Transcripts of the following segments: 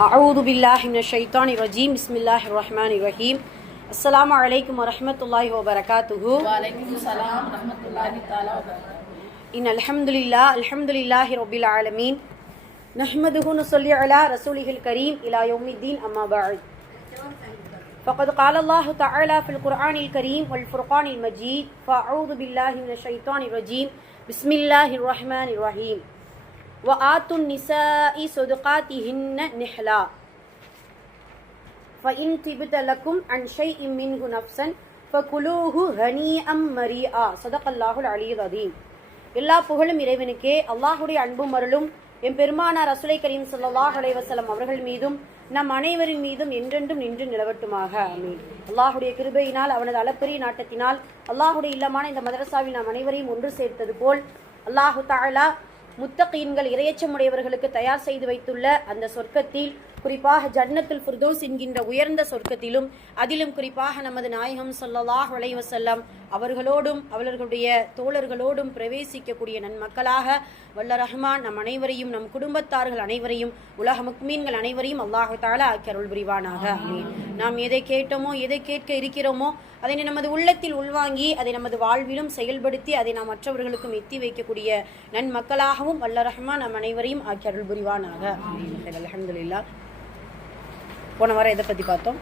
أعوذ بالله من الشيطان الرجيم بسم الله الرحمن الرحيم السلام عليكم ورحمة الله وبركاته وعليكم السلام ورحمة الله تعالى وبركاته إن الحمد لله رب العالمين نحمده ونصلي على رسوله الكريم إلى يوم الدين أما بعد فقد قال الله تعالى في القرآن الكريم والفرقان المجيد فأعوذ بالله من الشيطان الرجيم بسم الله الرحمن الرحيم وآتوا النساء صدقاتهن نحلا فإن طبت لكم عن شيء منه نفسا فكلوه هنيئا مريئا صدق الله العلي العظيم. எல்லா புகழும் இறைவனுக்கே. அல்லாஹுடைய அன்பும் அருளும் எம்பெருமானார் ரசூலை கரீம் ஸல்லல்லாஹு அலைஹி வஸல்லம் அவர்கள் மீதும் நம் அனைவரின் மீதும் என்றென்றும் நின்று நிலவட்டுமாக. ஆமீன். அல்லாஹுடைய கிருபையினால் அவனது அளப்பரிய நாட்டத்தினால் அல்லாஹுடைய இல்லமான இந்த மதரசாவில் நாம் அனைவரையும் ஒன்று சேர்த்தது போல் அல்லாஹு தஆலா முத்தகீன்கள் இறையச்சமுடையவர்களுக்கு தயார் செய்து வைத்துள்ள அந்த சொர்க்கத்தில், குறிப்பாக ஜன்னத்துல் ஃபிர்தௌஸ் என்கின்ற உயர்ந்த சொர்க்கத்திலும், அதிலும் குறிப்பாக நமது நாயகம் ஸல்லல்லாஹு அலைஹி வஸல்லம் அவர்களோடும் அவர்களுடைய தோழர்களோடும் பிரவேசிக்கக்கூடிய நன்மக்களாக வல்ல ரஹ்மான் நம் அனைவரையும், நம் குடும்பத்தார்கள் அனைவரையும், உலக முக்மீன்கள் அனைவரையும் அல்லாஹு தஆலா ஆக்கி அருள் புரிவானாக. ஆமீன். நாம் எதை கேட்டோமோ, எதை கேட்க இருக்கிறோமோ அதை நமது உள்ளத்தில் உள்வாங்கி அதை நமது வாழ்விலும் செயல்படுத்தி அதை நாம் மற்றவர்களுக்கும் எத்தி வைக்கக்கூடிய நன்மக்களாகவும் வல்ல ரஹ்மான் நம் அனைவரையும் ஆக்கி அருள் புரிவானாக. அல்ஹம்துலில்லாஹ். போன வாரம் எதை பற்றி பார்த்தோம்?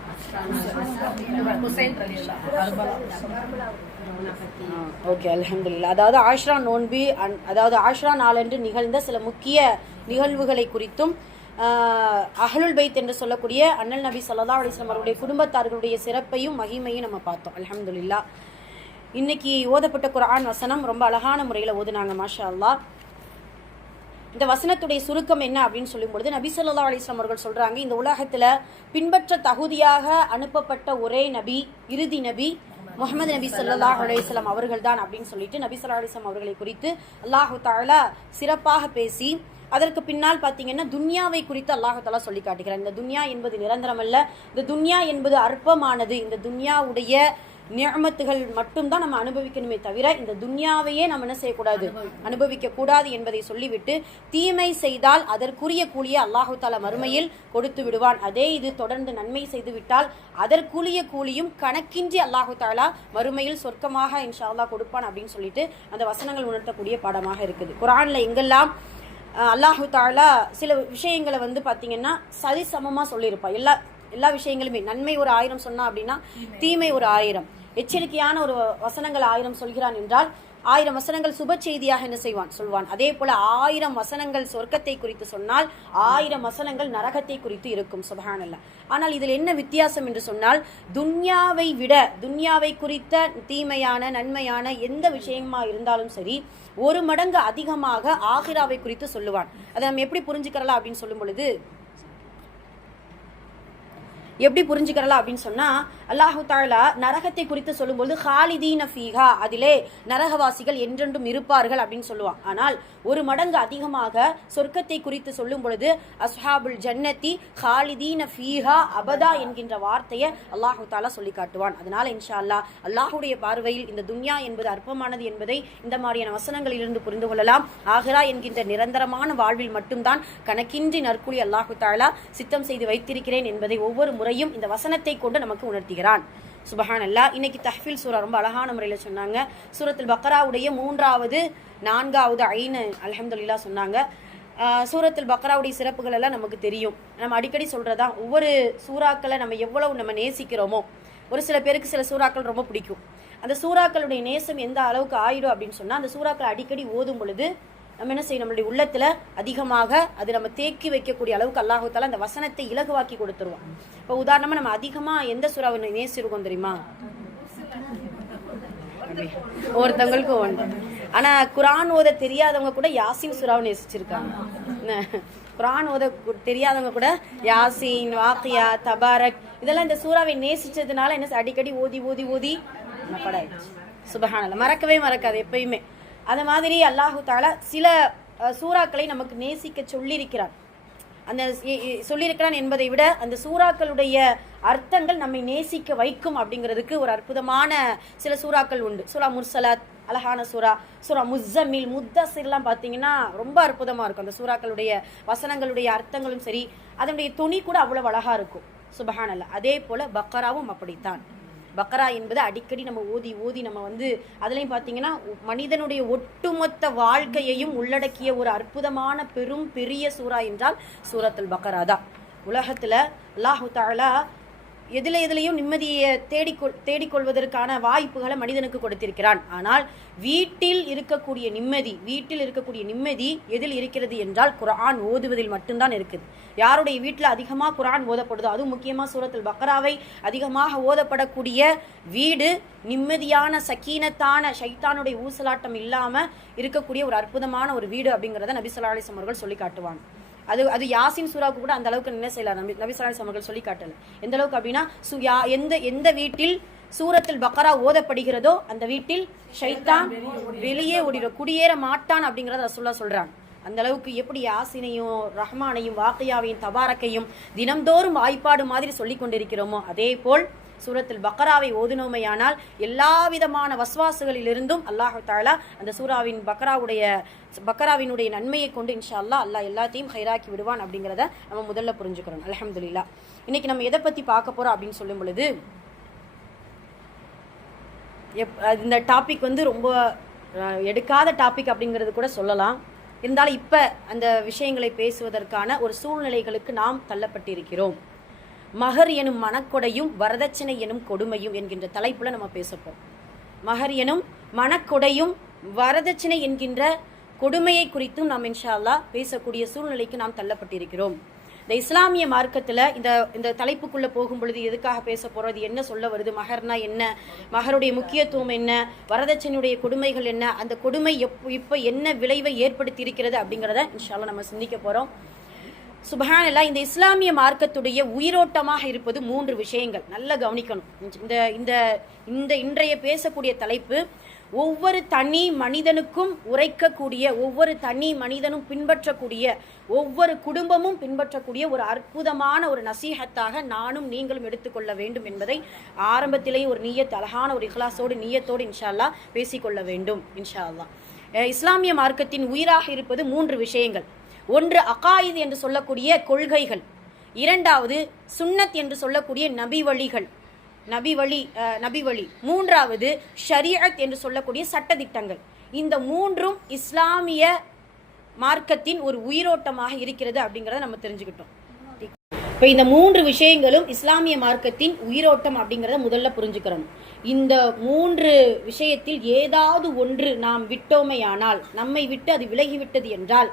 ஓகே, அல்ஹம்துலில்லாஹ். அதாவது ஆஷ்ரா நோன்பு, அதாவது ஆஷ்ரா நாளன்று நிகழ்ந்த சில முக்கிய நிகழ்வுகளை குறித்தும் அஹ்லுல் பைத் என்று சொல்லக்கூடிய அண்ணல் நபி ஸல்லல்லாஹு அலைஹி வஸல்லம் அவருடைய குடும்பத்தார்களுடைய சிறப்பையும் மகிமையும் நம்ம பார்த்தோம். அல்ஹம்துலில்லாஹ். இன்னைக்கு ஓதப்பட்ட குர்ஆன் வசனம் ரொம்ப அழகான முறையில் ஓதுனாங்க, மாஷா அல்லாஹ். இந்த வசனத்துடைய சுருக்கம் என்ன அப்படின்னு சொல்லும்பொழுது, நபி ஸல்லல்லாஹு அலைஹி வஸல்லம் அவர்கள் சொல்றாங்க, இந்த உலகத்துல பின்பற்ற தகுதியாக அனுப்பப்பட்ட ஒரே நபி, இறுதி நபி முஹம்மது நபி ஸல்லல்லாஹு அலைஹி வஸல்லம் அவர்கள் தான் அப்படின்னு சொல்லிட்டு நபி ஸல்லல்லாஹு அலைஹி வஸல்லம் அவர்களை குறித்து அல்லாஹு தஆலா சிறப்பாக பேசி, அதற்கு பின்னால் பார்த்தீங்கன்னா துன்யாவை குறித்து அல்லாஹு தஆலா சொல்லி காட்டுகிறார். இந்த துன்யா என்பது நிரந்தரம் அல்ல, இந்த துன்யா என்பது அற்பமானது, இந்த துன்யாவுடைய நிஅமத்துகள் மட்டும்தான் நம்ம அனுபவிக்கணுமே தவிர இந்த துன்யாவையே நம்ம என்ன செய்யக்கூடாது, அனுபவிக்க கூடாது என்பதை சொல்லிவிட்டு, தீமை செய்தால் அதற்குரிய கூலியை அல்லாஹு தஆலா மறுமையில் கொடுத்து விடுவான். அதே இது தொடர்ந்து நன்மை செய்து விட்டால் அதற்குரிய கூலியும் கணக்கின்றி அல்லாஹு தஆலா மறுமையில் சொர்க்கமாக இன்ஷா அல்லாஹ் கொடுப்பான் அப்படின்னு சொல்லிட்டு அந்த வசனங்கள் உணர்த்தக்கூடிய பாடமாக இருக்குது. குர்ஆன்ல எங்கெல்லாம் அல்லாஹு தஆலா சில விஷயங்களை பார்த்தீங்கன்னா சரிசமமாக சொல்லியிருப்பா. எல்லா விஷயங்களுமே நன்மை ஒரு 1000 சொன்னா அப்படின்னா தீமை ஒரு 1000, எச்சரிக்கையான ஒரு வசனங்கள் 1000 சொல்கிறான் என்றால் 1000 வசனங்கள் சுப செய்தியாக என்ன சொல்வான். அதே போல 1000 வசனங்கள் சொர்க்கத்தை குறித்து சொன்னால் 1000 வசனங்கள் நரகத்தை குறித்து இருக்கும். சுப்ஹானல்லாஹ். ஆனால் இதில் என்ன வித்தியாசம் என்று சொன்னால், துன்யாவை விட, துன்யாவை குறித்த தீமையான நன்மையான எந்த விஷயமா இருந்தாலும் சரி, 1 மடங்கு அதிகமாக ஆகிராவை குறித்து சொல்லுவான். அதை நம்ம எப்படி புரிஞ்சுக்கிறலாம் அப்படின்னு சொல்லும் பொழுது, எப்படி புரிஞ்சுக்கிறலாம் அப்படின்னு சொன்னா, அல்லாஹு தஆலா நரகத்தை குறித்து சொல்லும்போது ஹாலிதீன ஃபீஹா, அதிலே நரகவாசிகள் என்றென்றும் இருப்பார்கள் அப்படின்னு சொல்லுவான். ஆனால் 1 மடங்கு அதிகமாக சொர்க்கத்தை குறித்து சொல்லும் பொழுது அஸ்ஹாபுல் ஜன்னதி ஹாலிதீன ஃபீஹா அபதா என்கின்ற வார்த்தையை அல்லாஹு தஆலா சொல்லி காட்டுவான். அதனால இன்ஷா அல்லாஹ் அல்லாஹுடைய பார்வையில் இந்த துன்யா என்பது அற்பமானது என்பதை இந்த மாதிரியான வசனங்களிலிருந்து புரிந்து கொள்ளலாம். ஆகிரா என்கின்ற நிரந்தரமான வாழ்வில் மட்டும்தான் கணக்கின்றி நற்கூலி அல்லாஹு தஆலா சித்தம் செய்து வைத்திருக்கிறேன் என்பதை ஒவ்வொரு முறையும் இந்த வசனத்தை கொண்டு நமக்கு உணர்த்துகிறான். சுப்ஹானல்லாஹ். இன்னைக்கு தஹ்ஃபீல் சூரா ரொம்ப அழகான முறையில் சொன்னாங்க. சூரத்துல் பக்ராவுடைய 3வது 4வது ஐன் அல்ஹம்துலில்லாஹ் சொன்னாங்க. சூரத்துல் பக்ராவுடைய சிறப்புகள் எல்லாம் நமக்கு தெரியும். நம்ம அடிக்கடி சொல்றதா, ஒவ்வொரு சூறாக்களை நம்ம எவ்வளவு நம்ம நேசிக்கிறோமோ, ஒரு சில பேருக்கு சில சூறாக்கள் ரொம்ப பிடிக்கும். அந்த சூறாக்களுடைய நேசம் எந்த அளவுக்கு ஆயிடும் அப்படின்னு சொன்னா, அந்த சூறாக்களை அடிக்கடி ஓதும் பொழுது நம்ம என்ன செய்யும், நம்மளுடைய உள்ளத்துல அதிகமாக அது நம்ம தேக்கி வைக்கக்கூடிய அளவுக்கு அல்லாஹு தஆலா அந்த வசனத்தை இலகுவாக்கி கொடுத்துருவான். இப்போ உதாரணமா நம்ம அதிகமா எந்த சூறாவை நேசிருக்கோம் தெரியுமா? ஒவ்வொருத்தவங்களுக்கு ஒன்று. ஆனா குர்ஆன் ஓத தெரியாதவங்க கூட யாசீன் சூறாவை நேசிச்சிருக்காங்க. குர்ஆன் ஓத தெரியாதவங்க கூட யாசீன், வாக்கியா, தபாரக் இதெல்லாம் இந்த சூறாவை நேசிச்சதுனால என்ன அடிக்கடி ஓதி ஓதி ஓதி படாயிடுச்சு. சுப்ஹானல்லாஹ். மறக்காது எப்பயுமே. அந்த மாதிரி அல்லாஹு தஆலா சில சூறாக்களை நமக்கு நேசிக்க சொல்லியிருக்கிறான். அந்த சொல்லியிருக்கிறான் என்பதை விட அந்த சூறாக்களுடைய அர்த்தங்கள் நம்மை நேசிக்க வைக்கும் அப்படிங்கிறதுக்கு ஒரு அற்புதமான சில சூறாக்கள் உண்டு. சூரா முர்சலாத், அழகான சூரா. சூரா முஸ்ஸம்மில், முத்தஸிர்லாம் பார்த்தீங்கன்னா ரொம்ப அற்புதமாக இருக்கும். அந்த சூறாக்களுடைய வசனங்களுடைய அர்த்தங்களும் சரி, அதனுடைய துணி கூட அவ்வளவு அழகா இருக்கும். சுபஹானல்லாஹ். அதே போல பக்கராவும் அப்படித்தான். பக்கரா என்பது அடிக்கடி நம்ம ஓதி ஓதி நம்ம அதுலேயும் பார்த்தீங்கன்னா மனிதனுடைய ஒட்டுமொத்த வாழ்க்கையையும் உள்ளடக்கிய ஒரு அற்புதமான பெரிய சூரா என்றால் சூரத்துல் பக்கரா தான். உலகத்தில் அல்லாஹு தஆலா எதுலையும் நிம்மதியை தேடிக்கொள்வதற்கான வாய்ப்புகளை மனிதனுக்கு கொடுத்திருக்கிறான். ஆனால் வீட்டில் இருக்கக்கூடிய நிம்மதி எதில் இருக்கிறது என்றால் குர்ஆன் ஓதுவதில் மட்டும்தான் இருக்குது. யாருடைய வீட்டில் அதிகமாக குர்ஆன் ஓதப்படுதோ, அதுவும் முக்கியமாக சூரத்துல் பக்கராவை அதிகமாக ஓதப்படக்கூடிய வீடு நிம்மதியான சக்கீனத்தான ஷைத்தானுடைய ஊசலாட்டம் இல்லாமல் இருக்கக்கூடிய ஒரு அற்புதமான ஒரு வீடு அப்படிங்கிறத நபி ஸல்லல்லாஹு அலைஹி வஸல்லம் அவர்கள் சொல்லி காட்டுவாங்க. அது யாசின் சூராவுக்கு கூட அந்த அளவுக்கு என்ன செய்யலாம் நபி ஸல்லல்லாஹு அலைஹி வஸல்லம் அவர்கள் சொல்லி காட்டல. எந்த அளவுக்கு அப்படின்னா எந்த வீட்டில் சூரத்துல் பக்கரா ஓதப்படுகிறதோ அந்த வீட்டில் ஷைத்தான் வெளியே குடியேற மாட்டான் அப்படிங்கறத ரசூலுல்லாஹ் சொல்றாங்க. அந்த அளவுக்கு எப்படி யாசினையும் ரஹ்மானையும் வாக்கியாவையும் தபாரக்கையும் தினம்தோறும் வாய்ப்பாடு மாதிரி சொல்லி கொண்டிருக்கிறோமோ, அதே போல் சூரத்துல் பக்கராவை ஓதுனோமையானால் எல்லா விதமான வஸ்வாசுகளிலிருந்தும் அல்லாஹு தஆலா அந்த சூராவின் பக்கராவினுடைய நன்மையை கொண்டு இன்ஷா அல்லாஹ் எல்லாத்தையும் ஹைராக்கி விடுவான் அப்படிங்கிறத நம்ம முதல்ல புரிஞ்சுக்கிறோம். அல்ஹம்துலில்லாஹ். இன்னைக்கு நம்ம எதை பத்தி பார்க்க போறோம் அப்படின்னு சொல்லும் பொழுது, இந்த டாபிக் ரொம்ப எடுக்காத டாபிக் அப்படிங்கிறது கூட சொல்லலாம். இருந்தாலும் இப்போ அந்த விஷயங்களை பேசுவதற்கான ஒரு சூழ்நிலைகளுக்கு நாம் தள்ளப்பட்டிருக்கிறோம். மகர் எனும் மனக்கொடையும் வரதட்சணை எனும் கொடுமையும் என்கின்ற தலைப்புல நம்ம பேசப்போம். மகர் எனும் மனக்கொடையும் வரதட்சணை என்கின்ற கொடுமையை குறித்தும் நாம் இன்ஷா அல்லாஹ் பேசக்கூடிய சூழ்நிலைக்கு நாம் தள்ளப்பட்டிருக்கிறோம். இந்த இஸ்லாமிய மார்க்கத்தில் இந்த தலைப்புக்குள்ள போகும் பொழுது எதுக்காக பேச போறோம், இது என்ன சொல்ல வருது, மகர்னா என்ன, மகருடைய முக்கியத்துவம் என்ன, வரதட்சணையுடைய கொடுமைகள் என்ன, அந்த கொடுமை இப்போ என்ன விளைவை ஏற்படுத்தி இருக்கிறது அப்படிங்கிறத இன்ஷா அல்லாஹ் நம்ம சிந்திக்க போறோம். சுப்ஹானல்லாஹ். இந்த இஸ்லாமிய மார்க்கத்துடைய உயிரோட்டமாக இருப்பது 3 விஷயங்கள். நல்லா கவனிக்கணும். இந்த இன்றைய பேசக்கூடிய தலைப்பு ஒவ்வொரு தனி மனிதனுக்கும் உரைக்கக்கூடிய, ஒவ்வொரு தனி மனிதனும் பின்பற்றக்கூடிய, ஒவ்வொரு குடும்பமும் பின்பற்றக்கூடிய ஒரு அற்புதமான ஒரு நசீஹத்தாக நானும் நீங்களும் எடுத்துக்கொள்ள வேண்டும் என்பதை ஆரம்பத்திலேயே ஒரு அழகான ஒரு இஹ்லாஸோடு நியத்தோடு இன்ஷா அல்லாஹ் பேசிக்கொள்ள வேண்டும் இன்ஷா அல்லாஹ். இஸ்லாமிய மார்க்கத்தின் உயிராக இருப்பது 3 விஷயங்கள். ஒன்று அகாயித் என்று சொல்லக்கூடிய கொள்கைகள், இரண்டாவது சுன்னத் என்று சொல்லக்கூடிய நபி வழி, மூன்றாவது ஷரீஅத் என்று சொல்லக்கூடிய சட்டதிட்டங்கள். இந்த 3ம் இஸ்லாமிய மார்க்கத்தின் ஒரு உயிரோட்டமாக இருக்கிறது அப்படிங்கிறத நம்ம தெரிஞ்சுக்கிட்டோம். இப்போ இந்த 3 விஷயங்களும் இஸ்லாமிய மார்க்கத்தின் உயிரோட்டம் அப்படிங்கிறத முதல்ல புரிஞ்சுக்கிறோம். இந்த 3 விஷயத்தில் ஏதாவது ஒன்று நாம் விட்டோமையானால், நம்மை விட்டு அது விலகிவிட்டது என்றால்,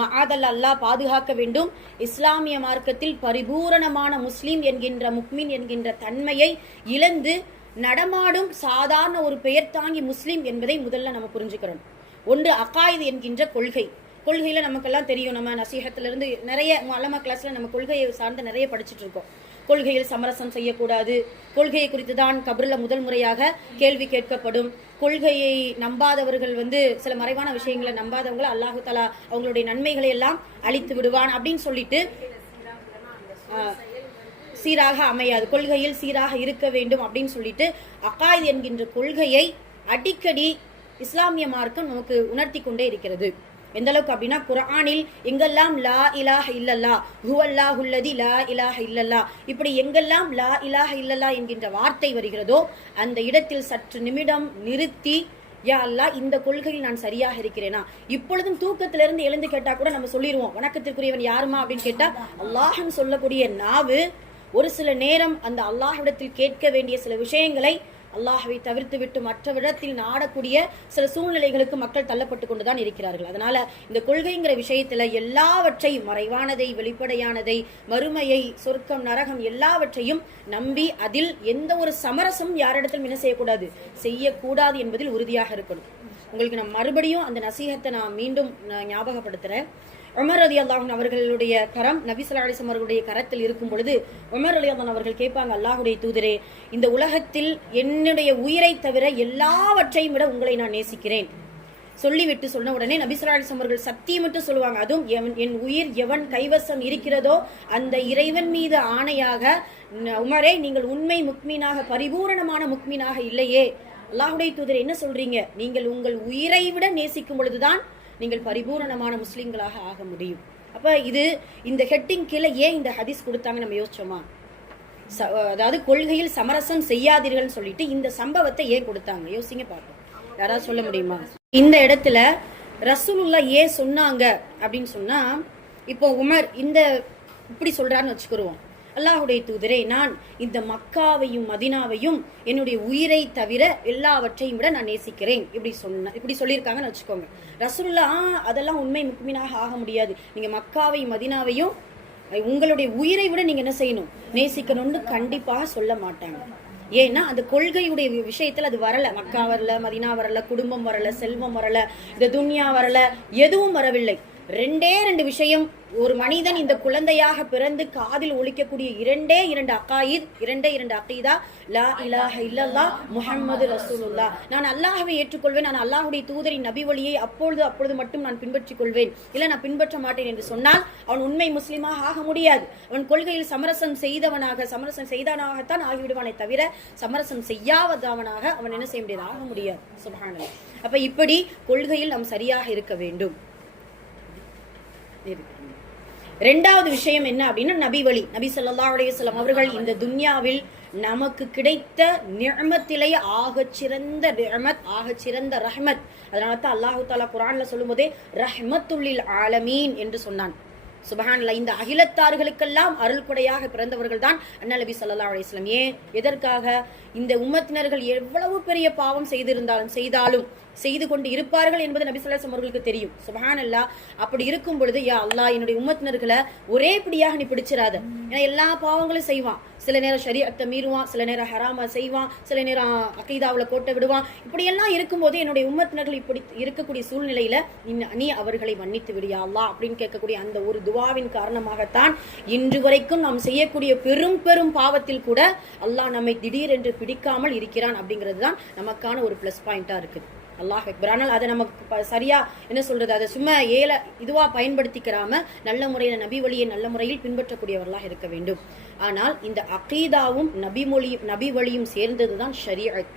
மஆதல் அல்லாஹ் பாதுகாக்க வேண்டும், இஸ்லாமிய மார்க்கத்தில் பரிபூரணமான முஸ்லிம் என்கின்ற முக்மின் என்கின்ற தன்மையை இழந்து நடமாடும் சாதாரண ஒரு பெயர் தாங்கி முஸ்லிம் என்பதை முதல்ல நம்ம புரிஞ்சுக்கிறோம். ஒன்று அகாயித் என்கின்ற கொள்கையில நமக்கெல்லாம் தெரியும். நம்ம நசீஹத்திலிருந்து நிறைய அலமா கிளாஸ்ல நம்ம கொள்கையை சார்ந்து நிறைய படிச்சுட்டு இருக்கோம். கொள்கையில் சமரசம் செய்யக்கூடாது, கொள்கையை குறித்து தான் கபர்ல முதல் முறையாக கேள்வி கேட்கப்படும், கொள்கையை நம்பாதவர்கள் சில மறைவான விஷயங்களை நம்பாதவங்களை அல்லாஹு தஆலா அவங்களுடைய நன்மைகளை எல்லாம் அழித்து விடுவான் அப்படின்னு சொல்லிட்டு சீராக அமையாது, கொள்கையில் சீராக இருக்க வேண்டும் அப்படின்னு சொல்லிட்டு அகாயித் என்கின்ற கொள்கையை அடிக்கடி இஸ்லாமிய மார்க்கம் நமக்கு உணர்த்தி கொண்டே இருக்கிறது. எந்த அளவுக்கு அப்படின்னா, குர்ஆனில் எங்கெல்லாம் லா இலாஹ இல்லல்லா ஹுவல்லாஹுல்லதி லா இலாஹ இல்லல்லா, இப்படி எங்கெல்லாம் லா இலாஹ இல்லல்லா என்கின்ற வார்த்தை வருகிறதோ அந்த இடத்தில் சற்று நிமிடம் நிறுத்தி, யா அல்லாஹ் இந்த கொள்கையில் நான் சரியாக இருக்கிறேனா, இப்பொழுதும் தூக்கத்திலிருந்து எழுந்து கேட்டா கூட நம்ம சொல்லிடுவோம் வணக்கத்திற்குரியவன் யாருமா அப்படின்னு கேட்டா அல்லாஹ்னு சொல்லக்கூடிய நாவு ஒரு சில நேரம் அந்த அல்லாஹ்விடத்தில் கேட்க வேண்டிய சில விஷயங்களை அல்லாஹ்வை தவிர்த்து விட்டு மற்றவிடத்தில் நாடக்கூடிய சில சூழ்நிலைகளுக்கு மக்கள் தள்ளப்பட்டு கொண்டுதான் இருக்கிறார்கள். அதனால இந்த கொள்கைங்கிற விஷயத்துல எல்லாவற்றையும், மறைவானதை, வெளிப்படையானதை, மறுமையை, சொர்க்கம், நரகம் எல்லாவற்றையும் நம்பி அதில் எந்த ஒரு சமரசமும் யாரிடத்திலும் என்ன செய்யக்கூடாது என்பதில் உறுதியாக இருக்கணும். உங்களுக்கு நான் மறுபடியும் அந்த நசீஹத்தை நான் மீண்டும் ஞாபகப்படுத்துறேன். உமர் ரலியல்லாஹு அன்ஹு அவர்களுடைய கரம் நபி ஸல்லல்லாஹு அலைஹி வஸல்லம் அவர்களுடைய கரத்தில் இருக்கும் பொழுது உமர் ரலியல்லாஹு அன்ஹு அவர்கள் கேட்பாங்க, அல்லாஹ்வுடைய தூதரே, இந்த உலகத்தில் என்னுடைய உயிரை தவிர எல்லாவற்றையும் விட உங்களை நான் நேசிக்கிறேன் சொல்லிவிட்டு சொன்ன உடனே நபி ஸல்லல்லாஹு அலைஹி வஸல்லம் அவர்கள் சத்தியமிட்டு சொல்லுவாங்க, அதுவும் என் உயிர் எவன் கைவசம் இருக்கிறதோ அந்த இறைவன் மீது ஆணையாக, உமரே நீங்கள் உண்மை முக்மீனாக, பரிபூரணமான முக்மீனாக இல்லையே, அல்லாஹ்வுடைய தூதர் என்ன சொல்றீங்க? நீங்கள் உங்கள் உயிரை விட நேசிக்கும் பொழுதுதான் நீங்கள் பரிபூரணமான முஸ்லிம்களாக ஆக முடியும். அப்ப இந்த ஹெட்டிங் கீழே ஏன் இந்த ஹதீஸ் கொடுத்தாங்க நம்ம யோசிச்சோமா? அதாவது கொள்கையில் சமரசம் செய்யாதீர்கள் சொல்லிட்டு இந்த சம்பவத்தை ஏன் கொடுத்தாங்க? யோசிங்க பார்ப்போம். யாராவது சொல்ல முடியுமா? இந்த இடத்துல ரசூலுல்லாஹ் ஏன் சொன்னாங்க அப்படின்னு சொன்னா, இப்போ உமர் இப்படி சொல்றாருன்னு வச்சுக்கிருவோம். அல்லாஹ்வுடைய தூதரே, நான் இந்த மக்காவையும் மதினாவையும் என்னுடைய உயிரை தவிர எல்லாவற்றையும் விட நான் நேசிக்கிறேன் இப்படி சொல்லியிருக்காங்கன்னு வச்சுக்கோங்க. ரசூலுல்லாஹ் அதெல்லாம் உண்மை முக்மினாக ஆக முடியாது, நீங்க மக்காவையும் மதினாவையும் உங்களுடைய உயிரை விட நீங்க என்ன செய்யணும், நேசிக்கணும்னு கண்டிப்பாக சொல்ல மாட்டாங்க. ஏன்னா அந்த கொள்கையுடைய விஷயத்துல அது வரல. மக்கா வரல, மதினா வரல, குடும்பம் வரல, செல்வம் வரல, இந்த துன்யா வரல, எதுவும் வரவில்லை. 2 விஷயம். ஒரு மனிதன் இந்த குழந்தையாக பிறந்து காதில் ஒலிக்கக்கூடிய 2 அகாயித், 2 அகீதா, லா இலாஹ இல்லல்லாஹ் முஹம்மது ரசூலுல்லாஹ். நான் அல்லாஹ்வை ஏற்றுக்கொள்வேன், நான் அல்லாஹ்வுடைய தூதரின் நபி வழியை அப்பொழுது மட்டும் நான் பின்பற்றிக் கொள்வேன், இல்ல நான் பின்பற்ற மாட்டேன் என்று சொன்னால் அவன் உண்மை முஸ்லிமாக ஆக முடியாது. அவன் கொள்கையில் சமரசம் செய்தவனாகத்தான் ஆகிவிடுவானே தவிர சமரசம் செய்யாதவனாக அவன் என்ன செய்ய முடியாது, ஆக முடியாது. சுப்ஹானல்லாஹ். அப்ப இப்படி கொள்கையில் நாம் சரியாக இருக்க வேண்டும். 2வது விஷயம் என்ன அப்படின்னா, நபி வழி. நபி ஸல்லல்லாஹு அலைஹி வஸல்லம் அவர்கள் இந்த துன்யாவில் நமக்கு கிடைத்த நிஅமத்திலேயே ஆகச்சிறந்த நிஅமத், ஆகச்சிறந்த ரஹ்மத். அதனால தான் அல்லாஹ் தஆலா குர்ஆன்ல சொல்லும்போதே ரஹ்மத்துல் லில் ஆலமீன் என்று சொன்னான். சுப்ஹானல்லாஹ். இந்த அகிலத்தார்களுக்கெல்லாம் அருள் கொடையாக பிறந்தவர்கள் தான் அண்ணல் நபி ஸல்லல்லாஹு அலைஹி வஸல்லம். ஏன், எதற்காக? இந்த உம்மத்தினர்கள் எவ்வளவு பெரிய பாவம் செய்தாலும் செய்து கொண்டு இருப்பார்கள் என்பது நபி ஸல்லல்லாஹு அலைஹி வஸல்லம் அவர்களுக்கு தெரியும். சுப்ஹானல்லாஹ். அப்படி இருக்கும் பொழுது, யா அல்லாஹ், என்னுடைய உம்மத்தினர்களை ஒரே பிடியாக நீ பிடிச்சிராத. ஏன்னா எல்லா பாவங்களும் செய்வான். சில நேரம் ஷரீஅத்தை மீறுவான், சில நேரம் ஹராமா செய்வான், சில நேரம் அகீதாவுல கோட்டை விடுவான். இப்படி எல்லாம் இருக்கும்போது என்னுடைய உம்மத்தினர்கள் இப்படி இருக்கக்கூடிய சூழ்நிலையில நீ அவர்களை மன்னித்து விடியா அல்லாஹ் அப்படின்னு கேட்கக்கூடிய அந்த ஒரு துவாவின் காரணமாகத்தான் இன்று வரைக்கும் நாம் செய்யக்கூடிய பெரும் பாவத்தில் கூட அல்லாஹ் நம்மை திடீரென்று பிடிக்காமல் இருக்கிறான். அப்படிங்கிறது தான் நமக்கான ஒரு பிளஸ் பாயிண்டா இருக்கு. அல்லாஹ் அக்பர். ஆனால் அதை நமக்கு சரியா என்ன சொல்றது, அதை சும்மா இதுவா பயன்படுத்திக்கிறாம நல்ல முறையில நபி வழியை நல்ல முறையில் பின்பற்றக்கூடியவர்களாக இருக்க வேண்டும். ஆனால் இந்த அகீதாவும் நபி வழியும் சேர்ந்ததுதான் ஷரீஅத்.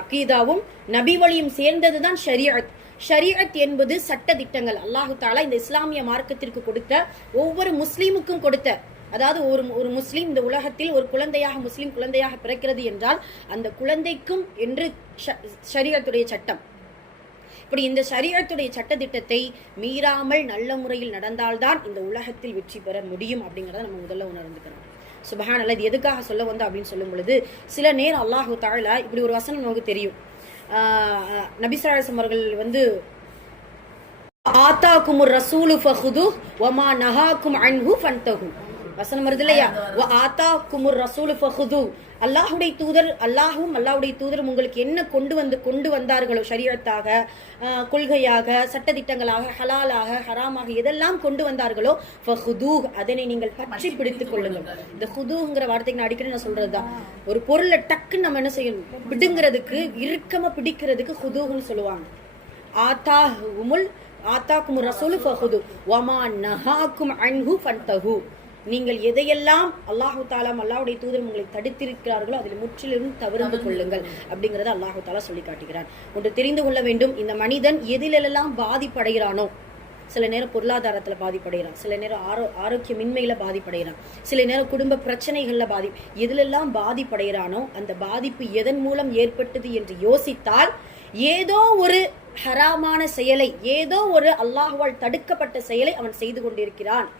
அகீதாவும் நபி வழியும் சேர்ந்ததுதான் ஷரீஅத். ஷரீஅத் என்பது சட்ட திட்டங்கள். அல்லாஹு தஆலா இந்த இஸ்லாமிய மார்க்கத்திற்கு கொடுத்த, ஒவ்வொரு முஸ்லீமுக்கும் கொடுத்த, அதாவது ஒரு முஸ்லீம் இந்த உலகத்தில் ஒரு முஸ்லீம் குழந்தையாக பிறக்கிறது என்றால் அந்த குழந்தைக்கும் என்று ஷரீஅத்துடைய சட்டம். இப்படி இந்த ஷரீஅத்துடைய சட்ட திட்டத்தை மீறாமல் நல்ல முறையில் நடந்தால்தான் இந்த உலகத்தில் வெற்றி பெற முடியும் அப்படிங்கிறத நம்ம முதல்ல உணர்ந்துக்கணும். சுப்ஹானல்லாஹ். இது எதுக்காக சொல்ல வந்தோம் அப்படின்னு சொல்லும் பொழுது, சில நேரம் அல்லாஹு தஆலா இப்படி ஒரு வசனம் நமக்கு தெரியும். நபி ஸல்லல்லாஹு அலைஹி வஸல்லம் அவர்கள் ஆதாகுமுர் ரசூலு ஃபஹுது வமா நஹாகும் அன்ஹு ஃபன்தஹு வசனம் வருது இல்லையா? ஆதாகுமுர் ரசூலு ஃபஹுது. அல்லாஹ்வுடைய தூதர், அல்லாஹ்வுடைய தூதரும் உங்களுக்கு என்ன கொண்டு வந்தார்களோ, ஷரீஅத்தாக, கொள்கையாக, சட்டதிட்டங்களாக, ஹலாலாக, ஹராமாக எதெல்லாம் கொண்டு வந்தார்களோ, ஃபஹுது, அதனை நீங்கள் பற்றி பிடித்துக் கொள்ளுங்கள். இந்த ஹுதுங்கிற வார்த்தைக்கு நான் அடிக்கடி நான் சொல்றதுதான். ஒரு பொருளை டக்குன்னு நம்ம என்ன செய்யணும், பிடுங்கிறதுக்கு, இறுக்கமா பிடிக்கிறதுக்கு ஹுதுன்னு சொல்லுவாங்க. ஆதாகுமுர் ரசூலு ஃபஹுது வமா நஹாகும் அன்ஹு ஃபன்தஹு. நீங்கள் எதையெல்லாம் அல்லாஹு தஆலா அல்லாஹ்வுடைய தூதர் உங்களை தடுத்திருக்கிறார்களோ அதில் முற்றிலும் தவிர்த்து கொள்ளுங்கள் அப்படிங்கறத அல்லாஹு தஆலா சொல்லி காட்டுகிறான். ஒன்று தெரிந்து கொள்ள வேண்டும், இந்த மனிதன் எதிலெல்லாம் பாதிப்படைகிறானோ, சில நேரம் பொருளாதாரத்துல பாதிப்படைகிறான், சில நேரம் ஆரோக்கியமின்மையில பாதிப்படைகிறான், சில நேரம் குடும்ப பிரச்சனைகள்ல எதிலெல்லாம் பாதிப்படைகிறானோ அந்த பாதிப்பு எதன் மூலம் ஏற்பட்டது என்று யோசித்தால், ஏதோ ஒரு ஹராமான செயலை, ஏதோ ஒரு அல்லாஹ்வால் தடுக்கப்பட்ட செயலை அவன் செய்து கொண்டிருக்கிறான்.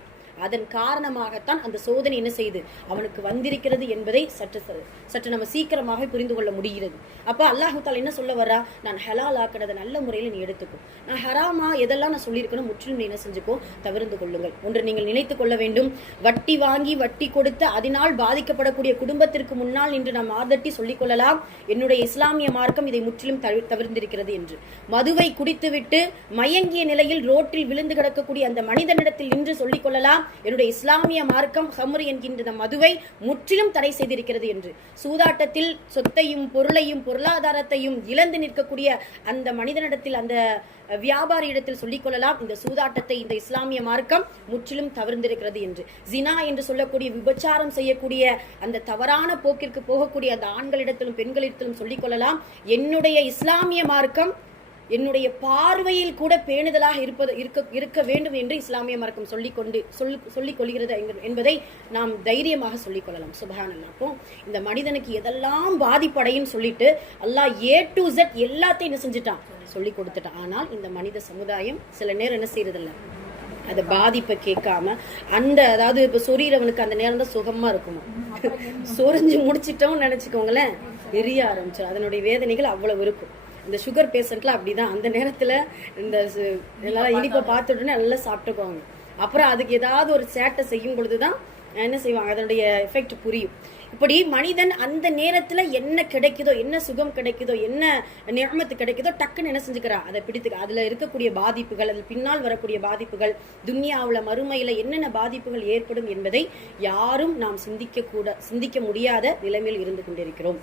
அதன் காரணமாகத்தான் அந்த சோதனை என்ன செய்து அவனுக்கு வந்திருக்கிறது என்பதை சற்று நம்ம சீக்கிரமாக புரிந்து கொள்ள முடிகிறது. அப்ப அல்லாஹ் தஆலா என்ன சொல்ல வர்றா, நான் ஹலால் ஆக்கினதை நல்ல முறையில் நீ எடுத்துக்கோ, நான் ஹராமா எதெல்லாம் நான் சொல்லியிருக்கணும் முற்றிலும் நீ என்ன செஞ்சுக்கோ, தவிர்த்து கொள்ளுங்கள். ஒன்று நீங்கள் நினைத்துக் கொள்ள வேண்டும், வட்டி வாங்கி வட்டி கொடுத்து அதனால் பாதிக்கப்படக்கூடிய குடும்பத்திற்கு முன்னால் இன்று நாம் ஆதட்டி சொல்லிக் கொள்ளலாம், என்னுடைய இஸ்லாமிய மார்க்கம் இதை முற்றிலும் தவிர்த்திருக்கிறது என்று. மதுவை குடித்துவிட்டு மயங்கிய நிலையில் ரோட்டில் விழுந்து கிடக்கக்கூடிய அந்த மனிதனிடத்தில் நின்று சொல்லிக் கொள்ளலாம், என்னுடைய இஸ்லாமிய மார்க்கம் ஹம்ர் என்கின்ற மதுவை முற்றிலும் தடை செய்திருக்கிறது என்று. சூதாட்டத்தில் சொத்தையும் பொருளையும் பொருளாதாரத்தையும் இழந்து நிற்கக்கூடிய அந்த மனிதனிடத்தில், அந்த வியாபாரி இடத்தில் சொல்லிக் கொள்ளலாம், இந்த சூதாட்டத்தை இந்த இஸ்லாமிய மார்க்கம் முற்றிலும் தவிர்த்திருக்கிறது என்று. ஜினா என்று சொல்லக்கூடிய விபச்சாரம் செய்யக்கூடிய அந்த தவறான போக்கிற்கு போகக்கூடிய அந்த ஆண்களிடத்திலும் பெண்களிடத்திலும் சொல்லிக் கொள்ளலாம், என்னுடைய இஸ்லாமிய மார்க்கம் என்னுடைய பார்வையில் கூட பேணுதலாக இருக்க வேண்டும் என்று இஸ்லாமிய மார்க்கம் சொல்லிக் கொள்கிறது என்பதை நாம் தைரியமாக சொல்லிக் கொள்ளலாம். சுப்ஹானல்லாஹ். அப்போ இந்த மனிதனுக்கு எதெல்லாம் பாதிப்படையும் சொல்லிட்டு அல்லாஹ் A to Z எல்லாத்தையும் என்ன செஞ்சுட்டான், சொல்லி கொடுத்துட்டான். ஆனால் இந்த மனித சமுதாயம் சில நேரம் என்ன செய்யறதில்ல, அதை பாதிப்பை கேட்காம அதாவது இப்ப சொரியறவனுக்கு அந்த நேரம் தான் சுகமா இருக்குமா, சொரிஞ்சு முடிச்சிட்டோம்னு நினைச்சுக்கோங்களேன், எரிய ஆரம்பிச்சிடும். அதனுடைய வேதனைகள் அவ்வளவு இருக்கும். இந்த சுகர் பேஷண்ட்ல அப்படிதான், அந்த நேரத்துல இந்த எல்லாம் இனிப்பை பார்த்துட்டோன்னே நல்லா சாப்பிட்டுக்குவாங்க. அப்புறம் அதுக்கு ஏதாவது ஒரு சேட்டை செய்யும் பொழுதுதான் என்ன செய்வாங்க, அதனுடைய எஃபெக்ட் புரியும். இப்படி மனிதன் அந்த நேரத்துல என்ன கிடைக்குதோ, என்ன சுகம் கிடைக்குதோ, என்ன நியமத்து கிடைக்குதோ டக்குன்னு என்ன செஞ்சுக்கிறான், அதை பிடித்துக்க. அதுல இருக்கக்கூடிய பாதிப்புகள், அதில் பின்னால் வரக்கூடிய பாதிப்புகள், துன்யாவுல மறுமையில என்னென்ன பாதிப்புகள் ஏற்படும் என்பதை யாரும் நாம் சிந்திக்க முடியாத நிலைமையில் இருந்து கொண்டிருக்கிறோம்.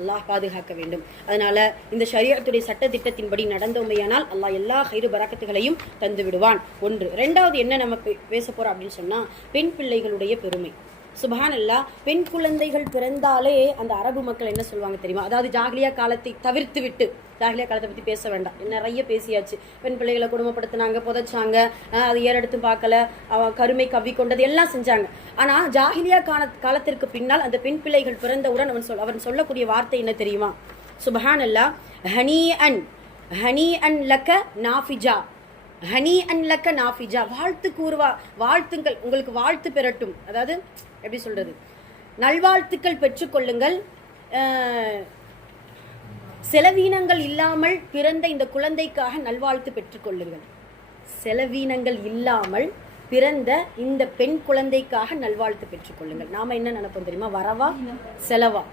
அல்லாஹ் பாதுகாக்க வேண்டும். அதனால இந்த ஷரியத்துடைய சட்ட திட்டத்தின்படி நடந்தோமையானால் அல்லாஹ் எல்லா ஹைரு பரக்கத்துகளையும் தந்து விடுவான். ஒன்று. ரெண்டாவது என்ன நம்ம பேச போறோம் அப்படின்னு சொன்னா, பெண் பிள்ளைகளுடைய பெருமை. சுப்ஹானல்லாஹ். பெண் குழந்தைகள் பிறந்தாலே அந்த அரபு மக்கள் என்ன சொல்லுவாங்க தெரியுமா, அதாவது ஜாகிலியா காலத்தை தவிர்த்து விட்டு, ஜாகிலியா காலத்தை பத்தி பேச வேண்டாம், நிறைய பேசியாச்சு. பெண் பிள்ளைகளை குடும்பப்படுத்தினாங்க, புதைச்சாங்க, அது ஏறெடுத்து பார்க்கல, கருமை கவ்வி கொண்டது எல்லாம் செஞ்சாங்க. ஆனா ஜாகிலியா காலத்திற்கு பின்னால் அந்த பெண் பிள்ளைகள் பிறந்தவுடன் அவன் சொல்லக்கூடிய வார்த்தை என்ன தெரியுமா, சுப்ஹானல்லாஹ், ஹனி அன் லக்க நாஃபிஜா, ஹனி அன் லக்க நாஃபிஜா, வாழ்த்து கூறுவா, வாழ்த்துங்கள், உங்களுக்கு வாழ்த்து பெறட்டும். அதாவது எப்படி சொல்றது, நல்வாழ்த்துக்கள் பெற்றுக்கொள்ளுங்கள், செலவீனங்கள் இல்லாமல் பிறந்த இந்த குழந்தைக்காக நல்வாழ்த்து பெற்றுக்கொள்ளுங்கள். செலவீனங்கள் இல்லாமல் பிறந்த இந்த பெண் குழந்தைக்காக நல்வாழ்த்து பெற்றுக்கொள்ளுங்கள். நாம என்ன நினைப்போம் தெரியுமா, வரவா செலவா,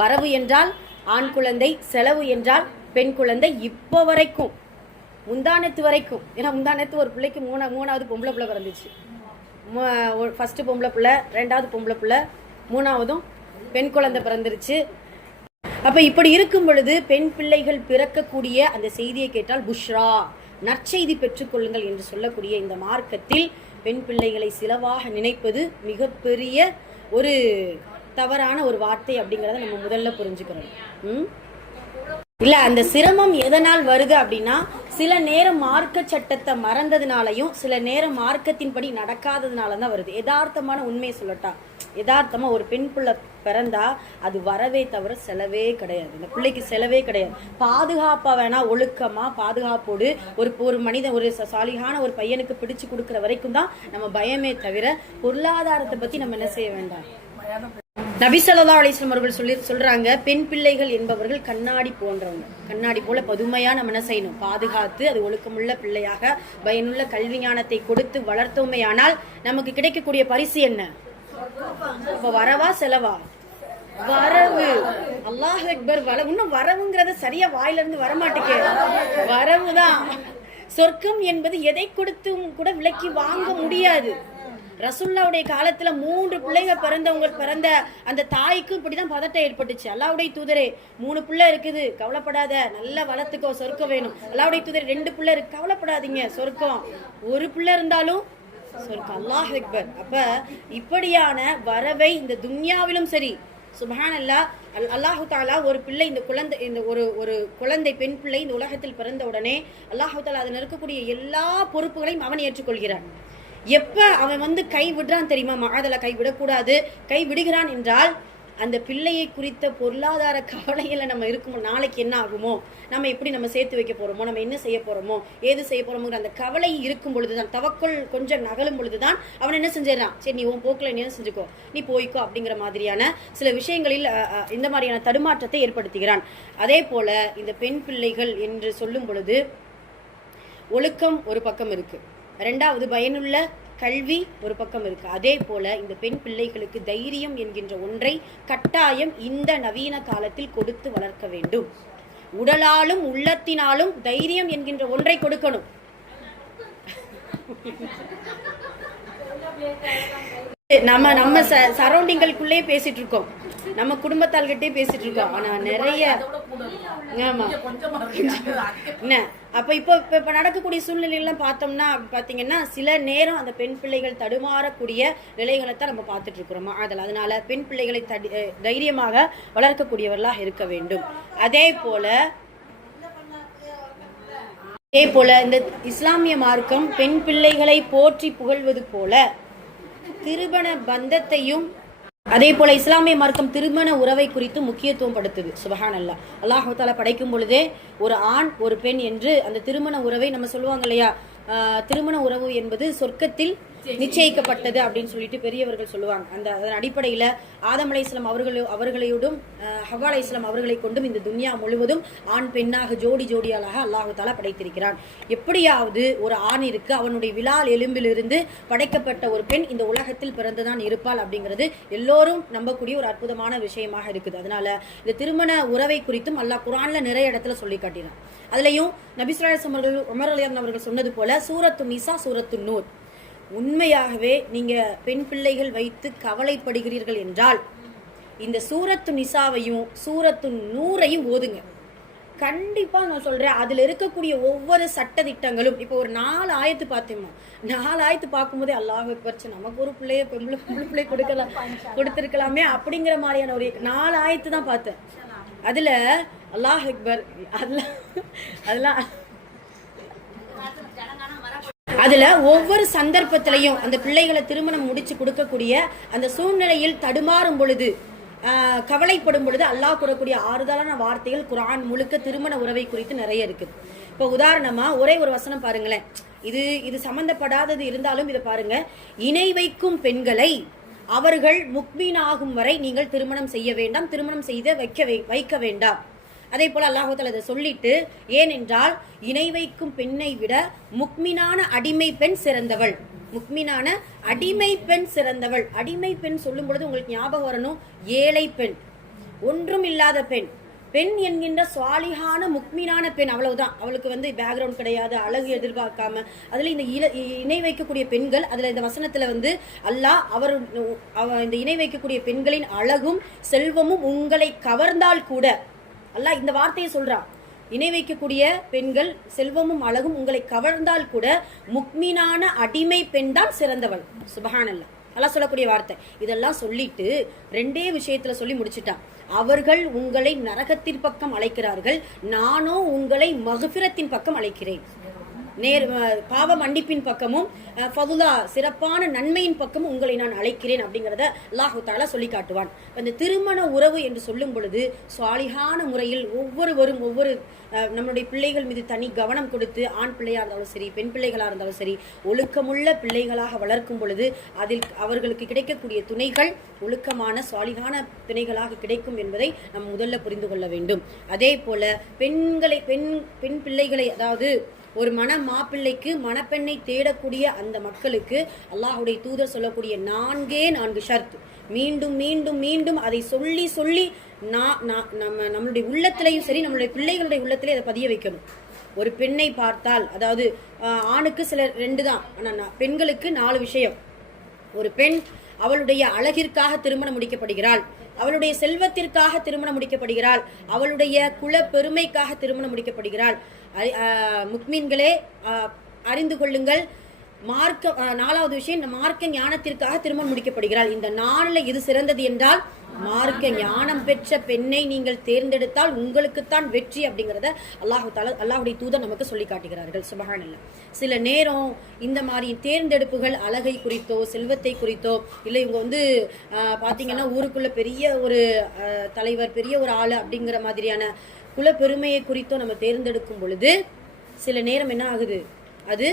வரவு என்றால் ஆண் குழந்தை, செலவு என்றால் பெண் குழந்தை. இப்போ வரைக்கும், முந்தானத்து வரைக்கும், ஏன்னா முந்தானத்து ஒரு பிள்ளைக்கு மூணாவது பொம்பளை பிள்ளை பிறந்துச்சு. ஃபர்ஸ்ட் பொம்பளை பிள்ளை, ரெண்டாவது பொம்பளை பிள்ளை, மூணாவதும் பெண் குழந்தை பிறந்துருச்சு. அப்ப இப்படி இருக்கும் பொழுது பெண் பிள்ளைகள் பிறக்கக்கூடிய அந்த செய்தியை கேட்டால் புஷ்ரா, நற்செய்தி பெற்றுக்கொள்ளுங்கள் என்று சொல்லக்கூடிய இந்த மார்க்கத்தில் பெண் பிள்ளைகளை சிலவாக நினைப்பது மிகப்பெரிய ஒரு தவறான ஒரு வார்த்தை அப்படிங்கிறத நம்ம முதல்ல புரிஞ்சுக்கிறோம். இல்ல, அந்த சிரமம் எதனால் வருது அப்படின்னா, சில நேரம் மார்க்க சட்டத்தை மறந்ததுனாலையும் சில நேரம் மார்க்கத்தின்படி நடக்காததுனால தான் வருது. யதார்த்தமான உண்மையை சொல்லட்டா, யதார்த்தமா ஒரு பெண் பிள்ளை பிறந்தா அது வரவே தவிர செலவே கிடையாது. இந்த பிள்ளைக்கு செலவே கிடையாது. பாதுகாப்பா வேணா, ஒழுக்கமா பாதுகாப்போடு ஒரு மனிதன், ஒரு சாலிகான ஒரு பையனுக்கு பிடிச்சு கொடுக்கற வரைக்கும் தான் நம்ம பயமே தவிர பொருளாதாரத்தை பத்தி நம்ம என்ன செய்ய வேண்டாம். நபி ஸல்லல்லாஹு அலைஹி வஸல்லம் அவர்கள் சொல்றாங்க, பெண் பிள்ளைகள் என்பவர்கள் கண்ணாடி போன்றவங்க. கண்ணாடி போல பதுமையா நம்ம என்ன செய்யணும், பாதுகாத்து அது ஒழுக்கமுள்ள பிள்ளையாக பயனுள்ள கல்வி ஞானத்தை கொடுத்து வளர்த்தோமையானால் நமக்கு கிடைக்கக்கூடிய பரிசு என்ன? இப்ப வரவா செலவா? வரவு. அல்லாஹ் அக்பர். இன்னும் வரவுங்கிறத சரியா வாயில இருந்து வரமாட்டேங்க, வரவுதான். சொர்க்கம் என்பது எதை கொடுத்தும் கூட விலைக்கு வாங்க முடியாது. ரசூலுல்லாஹ்வுடைய காலத்துல 3 பிள்ளைகள் பிறந்த அந்த தாய்க்கு இப்படிதான் பதட்டம் ஏற்பட்டுச்சு. அல்லாஹ்வுடைய தூதரே 3 பிள்ளை இருக்குது, கவலைப்படாத, நல்லா வளர்த்துக்கோ, சொர்க்கம் வேணும். அல்லாஹ்வுடைய தூதரே 2 பிள்ளை இருக்கு, கவலைப்படாதீங்க, சொர்க்கம். 1 பிள்ளை இருந்தாலும் சொர்க்கம். அல்லாஹ் அக்பர். அப்ப இப்படியான வரவை இந்த துன்யாவிலும் சரி, சுப்ஹானல்லாஹ், அல்லாஹு தாலா ஒரு பிள்ளை, இந்த ஒரு குழந்தை, பெண் பிள்ளை இந்த உலகத்தில் பிறந்த உடனே அல்லாஹு தாலா அதில் இருக்கக்கூடிய எல்லா பொறுப்புகளையும் அவன் ஏற்றுக்கொள்கிறான். எப்ப அவன் கை விடுறான் தெரியுமா, மகாதல கை விடக்கூடாது, கை விடுகிறான் என்றால் அந்த பிள்ளையை குறித்த பொருளாதார கவலையில நம்ம இருக்கும். நாளைக்கு என்ன ஆகுமோ, நம்ம எப்படி நம்ம சேர்த்து வைக்க போறோமோ, நம்ம என்ன செய்ய போறோமோ, ஏது செய்ய போறோமோங்கிற அந்த கவலை இருக்கும் பொழுதுதான், தவக்குள் கொஞ்சம் நகலும் பொழுதுதான் அவன் என்ன செஞ்சிடறான், சரி நீ உன் போக்குல என்ன செஞ்சுக்கோ, நீ போய்க்கோ அப்படிங்கிற மாதிரியான சில விஷயங்களில் இந்த மாதிரியான தடுமாற்றத்தை ஏற்படுத்துகிறான். அதே போல இந்த பெண் பிள்ளைகள் என்று சொல்லும் பொழுது ஒழுக்கம் ஒரு பக்கம் இருக்கு, ரெண்டாவது பயனுள்ள கல்வி ஒரு பக்கம் இருக்கு. அதே போல இந்த பெண் பிள்ளைகளுக்கு தைரியம் என்கின்ற ஒன்றை கட்டாயம் இந்த நவீன காலத்தில் கொடுத்து வளர்க்க வேண்டும். உடலாலும் உள்ளத்தினாலும் தைரியம் என்கின்ற ஒன்றை கொடுக்கணும். நம்ம நம்ம சரௌண்டிங்களுக்குள்ளே பேசிட்டு இருக்கோம், நம்ம குடும்பத்தாள்கிட்டே பேசிட்டு இருக்கோம். ஆனா நிறைய ஆமா என்ன அப்ப இப்ப நடக்கக்கூடிய சூழ்நிலைகள்லாம் பார்த்தோம்னா பாத்தீங்கன்னா சில நேரம் அந்த பெண் பிள்ளைகள் தடுமாறக்கூடிய நிலைகளை தான் நம்ம பார்த்துட்டு இருக்கிறோமா. அதனால பெண் பிள்ளைகளை தைரியமாக வளர்க்கக்கூடியவர்களாக இருக்க வேண்டும். அதே போல இந்த இஸ்லாமிய மார்க்கம் பெண் பிள்ளைகளை போற்றி புகழ்வது போல திருமண பந்தத்தையும், அதே போல இஸ்லாமிய மார்க்கம் திருமண உறவை குறித்து முக்கியத்துவம் படுத்துது. சுபஹான் அல்லாஹ். அல்லாஹ் தஆலா படைக்கும் பொழுதே ஒரு ஆண் ஒரு பெண் என்று அந்த திருமண உறவை நம்ம சொல்லுவாங்க இல்லையா, திருமண உறவு என்பது சொர்க்கத்தில் நிச்சயிக்கப்பட்டது அப்படின்னு சொல்லிட்டு பெரியவர்கள் சொல்லுவாங்க. அதன் அடிப்படையில ஆதம் அலைஹிஸ்ஸலாம் அவர்களையோடும் ஹவ்வா அலைஹிஸ்ஸலாம் அவர்களை கொண்டும் இந்த துன்யா முழுவதும் ஆண் பெண்ணாக ஜோடியாக அல்லாஹ் தஆலா படைத்திருக்கிறான். எப்படியாவது ஒரு ஆணிற்கு அவனுடைய விலால் எலும்பிலிருந்து படைக்கப்பட்ட ஒரு பெண் இந்த உலகத்தில் பிறந்துதான் இருப்பாள் அப்படிங்கிறது எல்லோரும் நம்பக்கூடிய ஒரு அற்புதமான விஷயமாக இருக்குது. அதனால இந்த திருமண உறவை குறித்தும் அல்லாஹ் குர்ஆன்ல நிறைய இடத்துல சொல்லி காட்டினான். அதுலயும் நபி ஸல்லல்லாஹு அலைஹி வஸல்லம் உமர் ரலியல்லாஹு அவர்கள் சொன்னது போல சூரத்து நிசா சூரத்து நூர், உண்மையாகவே நீங்க பெண் பிள்ளைகள் வைத்து கவலைப்படுகிறீர்கள் என்றால் இந்த சூரத்து நிசாவையும் சூரத்து நூரையும் ஓதுங்க. கண்டிப்பா நான் சொல்றேன், அதுல இருக்கக்கூடிய ஒவ்வொரு சட்ட திட்டங்களும் இப்போ ஒரு 4 ஆயத்து பார்த்தோமா, 4 ஆயத்து பார்க்கும்போதே அல்லாஹ் அக்பர், நமக்கு ஒரு பிள்ளைய பொம்பளை பிள்ளை கொடுத்திருக்கலாமே அப்படிங்கிற மாதிரியான ஒரு 4 ஆயத்து தான் பார்த்தேன். அதுல அல்லாஹ் அக்பர் அதுல ஒவ்வொரு சந்தர்ப்பத்திலையும் அந்த பிள்ளைகளை திருமணம் முடிச்சு கொடுக்கக்கூடிய அந்த சூழ்நிலையில் தடுமாறும் பொழுது, கவலைப்படும் பொழுது அல்லாஹ் கூறக்கூடிய ஆறுதலான வார்த்தைகள் குர்ஆன் முழுக்க திருமண உறவை குறித்து நிறைய இருக்குது. இப்போ உதாரணமா ஒரே ஒரு வசனம் பாருங்களேன், இது சம்பந்தப்படாதது இருந்தாலும் இதை பாருங்க. இணை வைக்கும் பெண்களை அவர்கள் முக்மீனாகும் வரை நீங்கள் திருமணம் செய்ய வேண்டாம், திருமணம் செய்து வைக்க வேண்டாம். அதே போல அல்லாஹ் தஆலா இதை சொல்லிட்டு, ஏனென்றால் இணை வைக்கும் பெண்ணை விட முக்மினான அடிமை பெண் சிறந்தவள், முக்மினான அடிமை பெண் சிறந்தவள். அடிமை பெண் சொல்லும் பொழுது உங்களுக்கு ஞாபகம் வரணும், ஏழை பெண், ஒன்றும் இல்லாத பெண். பெண் என்கின்ற சுவாலிஹான முக்மினான பெண், அவ்வளவுதான். அவளுக்கு பேக்ரவுண்ட் கிடையாது, அழகு எதிர்பார்க்காம. அதுல இந்த இணை வைக்கக்கூடிய பெண்கள், அதுல இந்த வசனத்துல அல்லாஹ் இந்த இணை வைக்கக்கூடிய பெண்களின் அழகும் செல்வமும் உங்களை கவர்ந்தால் கூட, அல்லாஹ் இந்த வார்த்தையை சொல்றான், இணை வைக்கக்கூடிய பெண்கள் செல்வமும் அழகும் உங்களை கவர்ந்தால் கூட முக்மினான அடிமை பெண் தான் சிறந்தவள். சுபஹானல்லாஹ், அல்லாஹ் சொல்லக்கூடிய வார்த்தை. இதெல்லாம் சொல்லிட்டு 2 விஷயத்துல சொல்லி முடிச்சுட்டான். அவர்கள் உங்களை நரகத்தின் பக்கம் அழைக்கிறார்கள், நானோ உங்களை மக்ஃபிரத்தின் பக்கம் அழைக்கிறேன். பாவ மன்னிப்பின் பக்கமும் ஃபதுலா சிறப்பான நன்மையின் பக்கமும் உங்களை நான் அழைக்கிறேன் அப்படிங்கிறத அல்லாஹ் தஆலா சொல்லி காட்டுவான். இந்த திருமண உறவு என்று சொல்லும் பொழுது சுவாலிஹான முறையில் ஒவ்வொருவரும் நம்மளுடைய பிள்ளைகள் மீது தனி கவனம் கொடுத்து, ஆண் பிள்ளையா இருந்தாலும் சரி பெண் பிள்ளைகளா இருந்தாலும் சரி ஒழுக்கமுள்ள பிள்ளைகளாக வளர்க்கும் பொழுது அதில் அவர்களுக்கு கிடைக்கக்கூடிய துணைகள் ஒழுக்கமான சுவாலிஹான துணைகளாக கிடைக்கும் என்பதை நாம் முதல்ல புரிந்து கொள்ள வேண்டும். அதே போல பெண் பிள்ளைகளை, அதாவது ஒரு மாப்பிள்ளைக்கு மணப்பெண்ணை தேடக்கூடிய அந்த மக்களுக்கு அல்லாஹ்வுடைய தூதர் சொல்லக்கூடிய 4 ஷர்த், மீண்டும் மீண்டும் மீண்டும் அதை சொல்லி நம்மளுடைய உள்ளத்திலையும் சரி நம்மளுடைய பிள்ளைகளுடைய உள்ளத்திலே அதை பதிய வைக்கணும். ஒரு பெண்ணை பார்த்தால், அதாவது ஆணுக்கு 2 தான், ஆனால் பெண்களுக்கு 4 விஷயம். ஒரு பெண் அவளுடைய அழகிற்காக திருமணம் முடிக்கப்படுகிறாள், அவளுடைய செல்வத்திற்காக திருமணம் முடிக்கப்படுகிறாள், அவளுடைய குல பெருமைக்காக திருமணம் முடிக்கப்படுகிறாள். முக்மீன்களே அறிந்து கொள்ளுங்கள், 4வது விஷயம், இந்த மார்க்க ஞானத்திற்காக திருமணம் முடிக்கப்படுகிறாள். இந்த 4ல எது சிறந்தது என்றால் மார்க்க ஞானம் பெற்ற பெண்ணை நீங்கள் தேர்ந்தெடுத்தால் உங்களுக்குத்தான் வெற்றி அப்படிங்கிறத அல்லாஹ்வுடைய தூதர் நமக்கு சொல்லி காட்டுகிறார்கள். சுபஹானல்லாஹ். சில நேரம் இந்த மாதிரி தேர்ந்தெடுப்புகள் அழகை குறித்தோ செல்வத்தை குறித்தோ, இல்லை இவங்க பாத்தீங்கன்னா ஊருக்குள்ள பெரிய ஒரு தலைவர், பெரிய ஒரு ஆளு அப்படிங்கிற மாதிரியான குல பெருமையை குறித்தோ நம்ம தேர்ந்தெடுக்கும் பொழுது சில நேரம் என்ன ஆகுது, அது